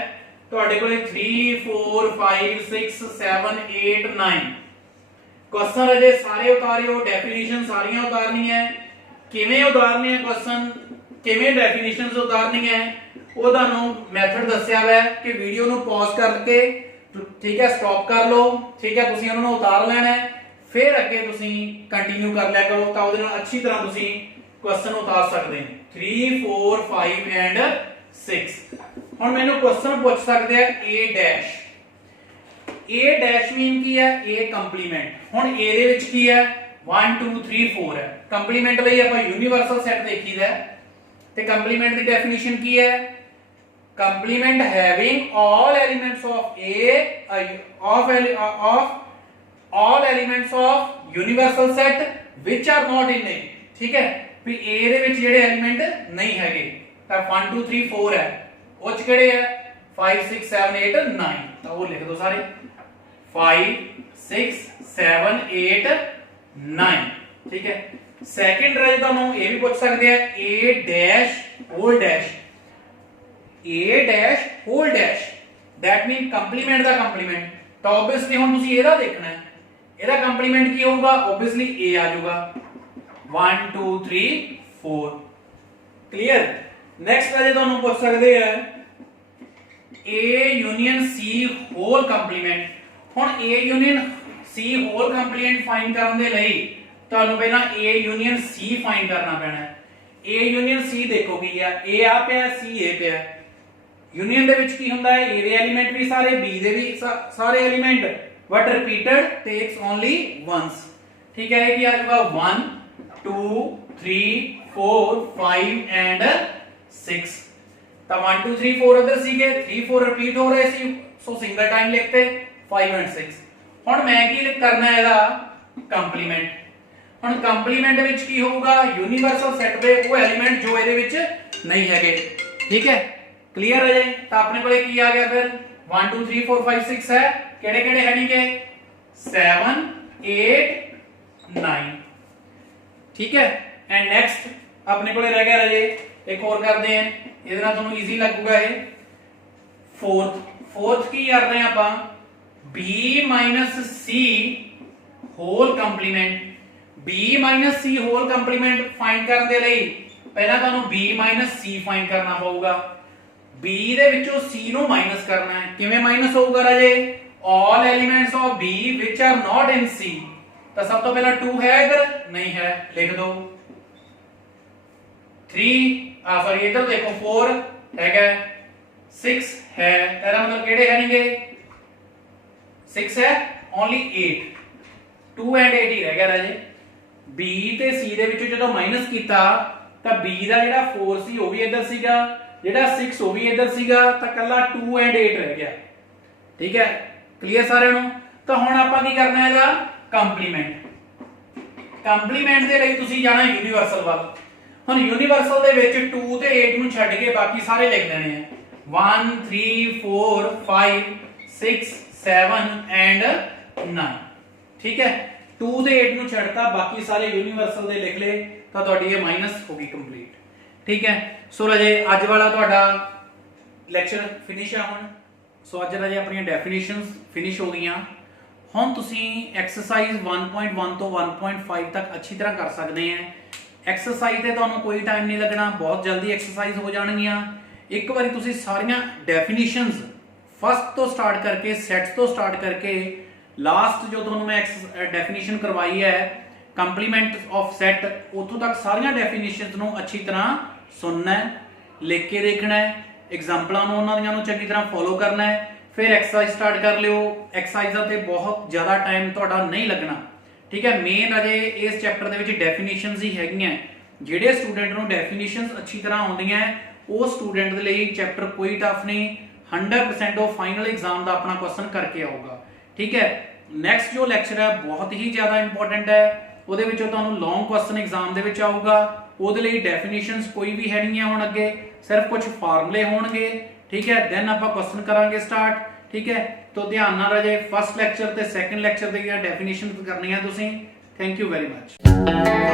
ਤੁਹਾਡੇ ਕੋਲੇ 3 4 5 6 7 8 9। क्वेश्चन राजे सारे उतारियो, डेफिनेशन सारियां उतारनी है। किवें उतारनी है क्वेश्चन, किवें डेफिनेशंस उतारनी है, वो तुहानू मैथड दस्सिया हुआ है कि वीडियो नु पॉज करके ठीक है स्टॉप कर लो। ठीक है, तुसीं उन्हां नू उतार लेना है, फिर अगे तुसीं कंटिन्यू कर लिया करो, तां उहदे नाल अच्छी तरह तुसीं क्वेश्चन उतार सकदे हो। 3 4 5 एंड 6। हुण मैनू क्वेश्चन पूछ सकदे आ a dash. A dash mean की है ए कंप्लीमेंट। हुण ए दे विच की है 1 2 3 4 है। कंप्लीमेंट लई आपां यूनिवर्सल सेट देखीदा ते कंप्लीमेंट दी डेफिनेशन की है complement having all elements of A of all elements of universal set which are not in A. ठीक है, भी ए दे विच जेडे एलिमेंट नहीं हैगे तां 1 2 3 4 है, ਉਹ ਚ ਕਿਹੜੇ ਹੈ 5 6 7 8 9, ਤਾਂ ਉਹ ਲਿਖ ਦਿਓ ਸਾਰੇ 5 6 7 8 9। ठीक है। सेकंड राजे ਤੁਹਾਨੂੰ ਇਹ ਵੀ ਪੁੱਛ ਸਕਦੇ ਆ a dash whole dash, a dash whole dash that mean complement ਦਾ कंप्लीमेंट। ਤਾਂ ਆਬਵੀਅਸਲੀ ਹੁਣ ਤੁਸੀਂ ਇਹਦਾ ਦੇਖਣਾ ਹੈ, ਇਹਦਾ ਕੰਪਲੀਮੈਂਟ ਕੀ ਹੋਊਗਾ, ਆਬਵੀਅਸਲੀ a ਆ ਜਾਊਗਾ 1 2 3 4। ਕਲੀਅਰ। ਨੈਕਸਟ ਰਾਜੇ ਤੁਹਾਨੂੰ ਪੁੱਛ ਸਕਦੇ ਆ a union c whole complement. ਹੁਣ a union c whole complement find ਕਰਨ ਦੇ ਲਈ ਤੁਹਾਨੂੰ ਪਹਿਲਾਂ a यूनियन c फाइंड ਕਰਨਾ ਪੈਣਾ ਹੈ। a यूनियन c ਦੇਖੋ ਕੀ ਆ, a ਆ ਪਿਆ c a ਪਿਆ। यूनियन ਦੇ ਵਿੱਚ ਕੀ ਹੁੰਦਾ ਹੈ a ਦੇ ਐਲੀਮੈਂਟ ਵੀ ਸਾਰੇ b ਦੇ ਵੀ ਸਾਰੇ element but repeated takes only ones. ਠੀਕ ਹੈ, ਇਹ ਕੀ ਆ ਜਾਊਗਾ 1 2 3 4 5 ਐਂਡ 6। ਤਾਂ 1 2 3 4 ਉਧਰ ਸੀਗੇ, 3 4 ਰਿਪੀਟ ਹੋ ਰਹੇ ਸੀ, ਸੋ ਸਿੰਗਲ ਟਾਈਮ ਲਿਖਤੇ 5 ਐਂਡ 6। ਹੁਣ ਮੈਂ ਕੀ ਕਰਨਾ ਇਹਦਾ ਕੰਪਲੀਮੈਂਟ। ਹੁਣ ਕੰਪਲੀਮੈਂਟ ਵਿੱਚ ਕੀ ਹੋਊਗਾ ਯੂਨੀਵਰਸਲ ਸੈੱਟ ਦੇ ਉਹ ਐਲੀਮੈਂਟ ਜੋ ਇਹਦੇ ਵਿੱਚ ਨਹੀਂ ਹੈਗੇ। ਠੀਕ ਹੈ, ਕਲੀਅਰ ਹੈ ਜੀ। ਤਾਂ ਆਪਣੇ ਕੋਲੇ ਕੀ ਆ ਗਿਆ ਫਿਰ 1 2 3 4 5 6 ਹੈ, ਕਿਹੜੇ ਕਿਹੜੇ ਹੈ ਨਹੀਂਗੇ 7 8 9। ठीक है। एंड नेक्स्ट अपने को रह गया राजे एक और करते हैं, ये तुहानू इजी लगूगा ये फोर्थ की करते हैं ਆਪਾਂ b minus c whole complement. b minus c whole complement find करने ਦੇ ਲਈ ਪਹਿਲਾਂ ਤੁਹਾਨੂੰ b माइनस c फाइंड करना ਪਊਗਾ। b ਦੇ ਵਿੱਚੋਂ c ਨੂੰ ਮਾਈਨਸ ਕਰਨਾ ਹੈ। ਕਿਵੇਂ ਮਾਈਨਸ ਹੋਊਗਾ ਰਾਜੇ all elements of b which are not in c। तो सब तो पहला 2 है, इधर नहीं है, लिख दो 3 सॉरी इधर देखो 4 है, 6 है, तेरा मतलब केड़े है नहींगे 6 है ओनली 8 2 एंड 8 ही रह गया राजे। b ਤੇ c ਦੇ ਵਿੱਚੋਂ ਜਦੋਂ ਮਾਈਨਸ ਕੀਤਾ ਤਾਂ b ਦਾ ਜਿਹੜਾ 4 ਸੀ ਉਹ ਵੀ ਇੱਧਰ ਸੀਗਾ, ਜਿਹੜਾ 6 ਉਹ ਵੀ ਇੱਧਰ ਸੀਗਾ, ਤਾਂ ਕੱਲਾ 2 ਐਂਡ 8 ਰਹਿ ਗਿਆ। ਠੀਕ ਹੈ, ਕਲੀਅਰ ਸਾਰਿਆਂ ਨੂੰ। ਤਾਂ ਹੁਣ ਆਪਾਂ ਕੀ ਕਰਨਾ ਹੈਗਾ ਕੰਪਲੀਮੈਂਟ। ਕੰਪਲੀਮੈਂਟ ਦੇ ਲਈ ਤੁਸੀਂ ਜਾਣਾ ਯੂਨੀਵਰਸਲ ਵੱਲ। ਹੁਣ ਯੂਨੀਵਰਸਲ ਦੇ ਵਿੱਚ 2 ਤੇ 8 ਨੂੰ ਛੱਡ ਕੇ ਬਾਕੀ ਸਾਰੇ ਲਿਖ ਦੇਣੇ ਆ 1 3 4 5 6 7 ਐਂਡ 9। ਠੀਕ ਹੈ, 2 ਤੇ 8 ਨੂੰ ਛੱਡਤਾ, ਬਾਕੀ ਸਾਰੇ ਯੂਨੀਵਰਸਲ ਦੇ ਲਿਖ ਲਏ ਤਾਂ ਤੁਹਾਡੀ ਇਹ ਮਾਈਨਸ ਹੋ ਗਈ ਕੰਪਲੀਟ। ठीक है। सो राजे अज वाला तुहाडा लैक्चर फिनिश है हुण। सो अज राजे अपनी डेफिनेशनस फिनिश हो गई। हुण तुसीं एक्सरसाइज 1.1 तो 1.5 तक अच्छी तरह कर सकते हैं। एक्सरसाइज ते तुहानूं कोई टाइम नहीं लगना, बहुत जल्दी एक्सरसाइज हो जाणगियां। एक बारी तुसीं सारियां डेफिनेशनस फस्ट तो स्टार्ट करके सैट्स तो स्टार्ट करके लास्ट जो तुहानूं मैं डेफिनेशन करवाई है कंप्लीमेंट ऑफ सैट, उतों तक सारियां डेफिनेशनस नूं अच्छी तरह सुनना है, लिख के देखना है, एग्जाम्पलों उन्होंने चंगी तरह फॉलो करना है, फिर एक्सरसाइज स्टार्ट कर लियो। एक्सरसाइज ते बहुत ज़्यादा टाइम तुहाडा नहीं लगना, ठीक है। मेन अजे इस चैप्टर के डेफिनेशनस ही हैगियां। जिहड़े स्टूडेंट नूं डेफिनेशनस अच्छी तरह आउंदियां वो स्टूडेंट दे लई चैप्टर कोई टफ नहीं, 100% वो फाइनल एग्जाम का अपना क्वेश्चन करके आऊगा, ठीक है। नैक्सट जो लैक्चर है बहुत ही ज़्यादा इंपॉर्टेंट है, ਉਹਦੇ ਵਿੱਚੋਂ ਤੁਹਾਨੂੰ ਲੌਂਗ ਕੁਐਸਚਨ एग्जाम ਦੇ ਵਿੱਚ ਆਊਗਾ। ਉਹਦੇ ਲਈ ਡੈਫੀਨੇਸ਼ਨਸ ਕੋਈ ਵੀ ਹੈ ਨਹੀਂ ਹੁਣ ਅੱਗੇ, ਸਿਰਫ ਕੁਝ ਫਾਰਮੂਲੇ ਹੋਣਗੇ, ਠੀਕ ਹੈ। ਦੈਨ ਆਪਾਂ ਕੁਐਸਚਨ ਕਰਾਂਗੇ ਸਟਾਰਟ, ਠੀਕ ਹੈ। तो ध्यान ना रहे फस्ट लैक्चर ते सैकेंड लैक्चर ਦੀਆਂ ਡੈਫੀਨੇਸ਼ਨਸ ਕਰਨੀਆਂ ਤੁਸੀਂ। Thank you very much.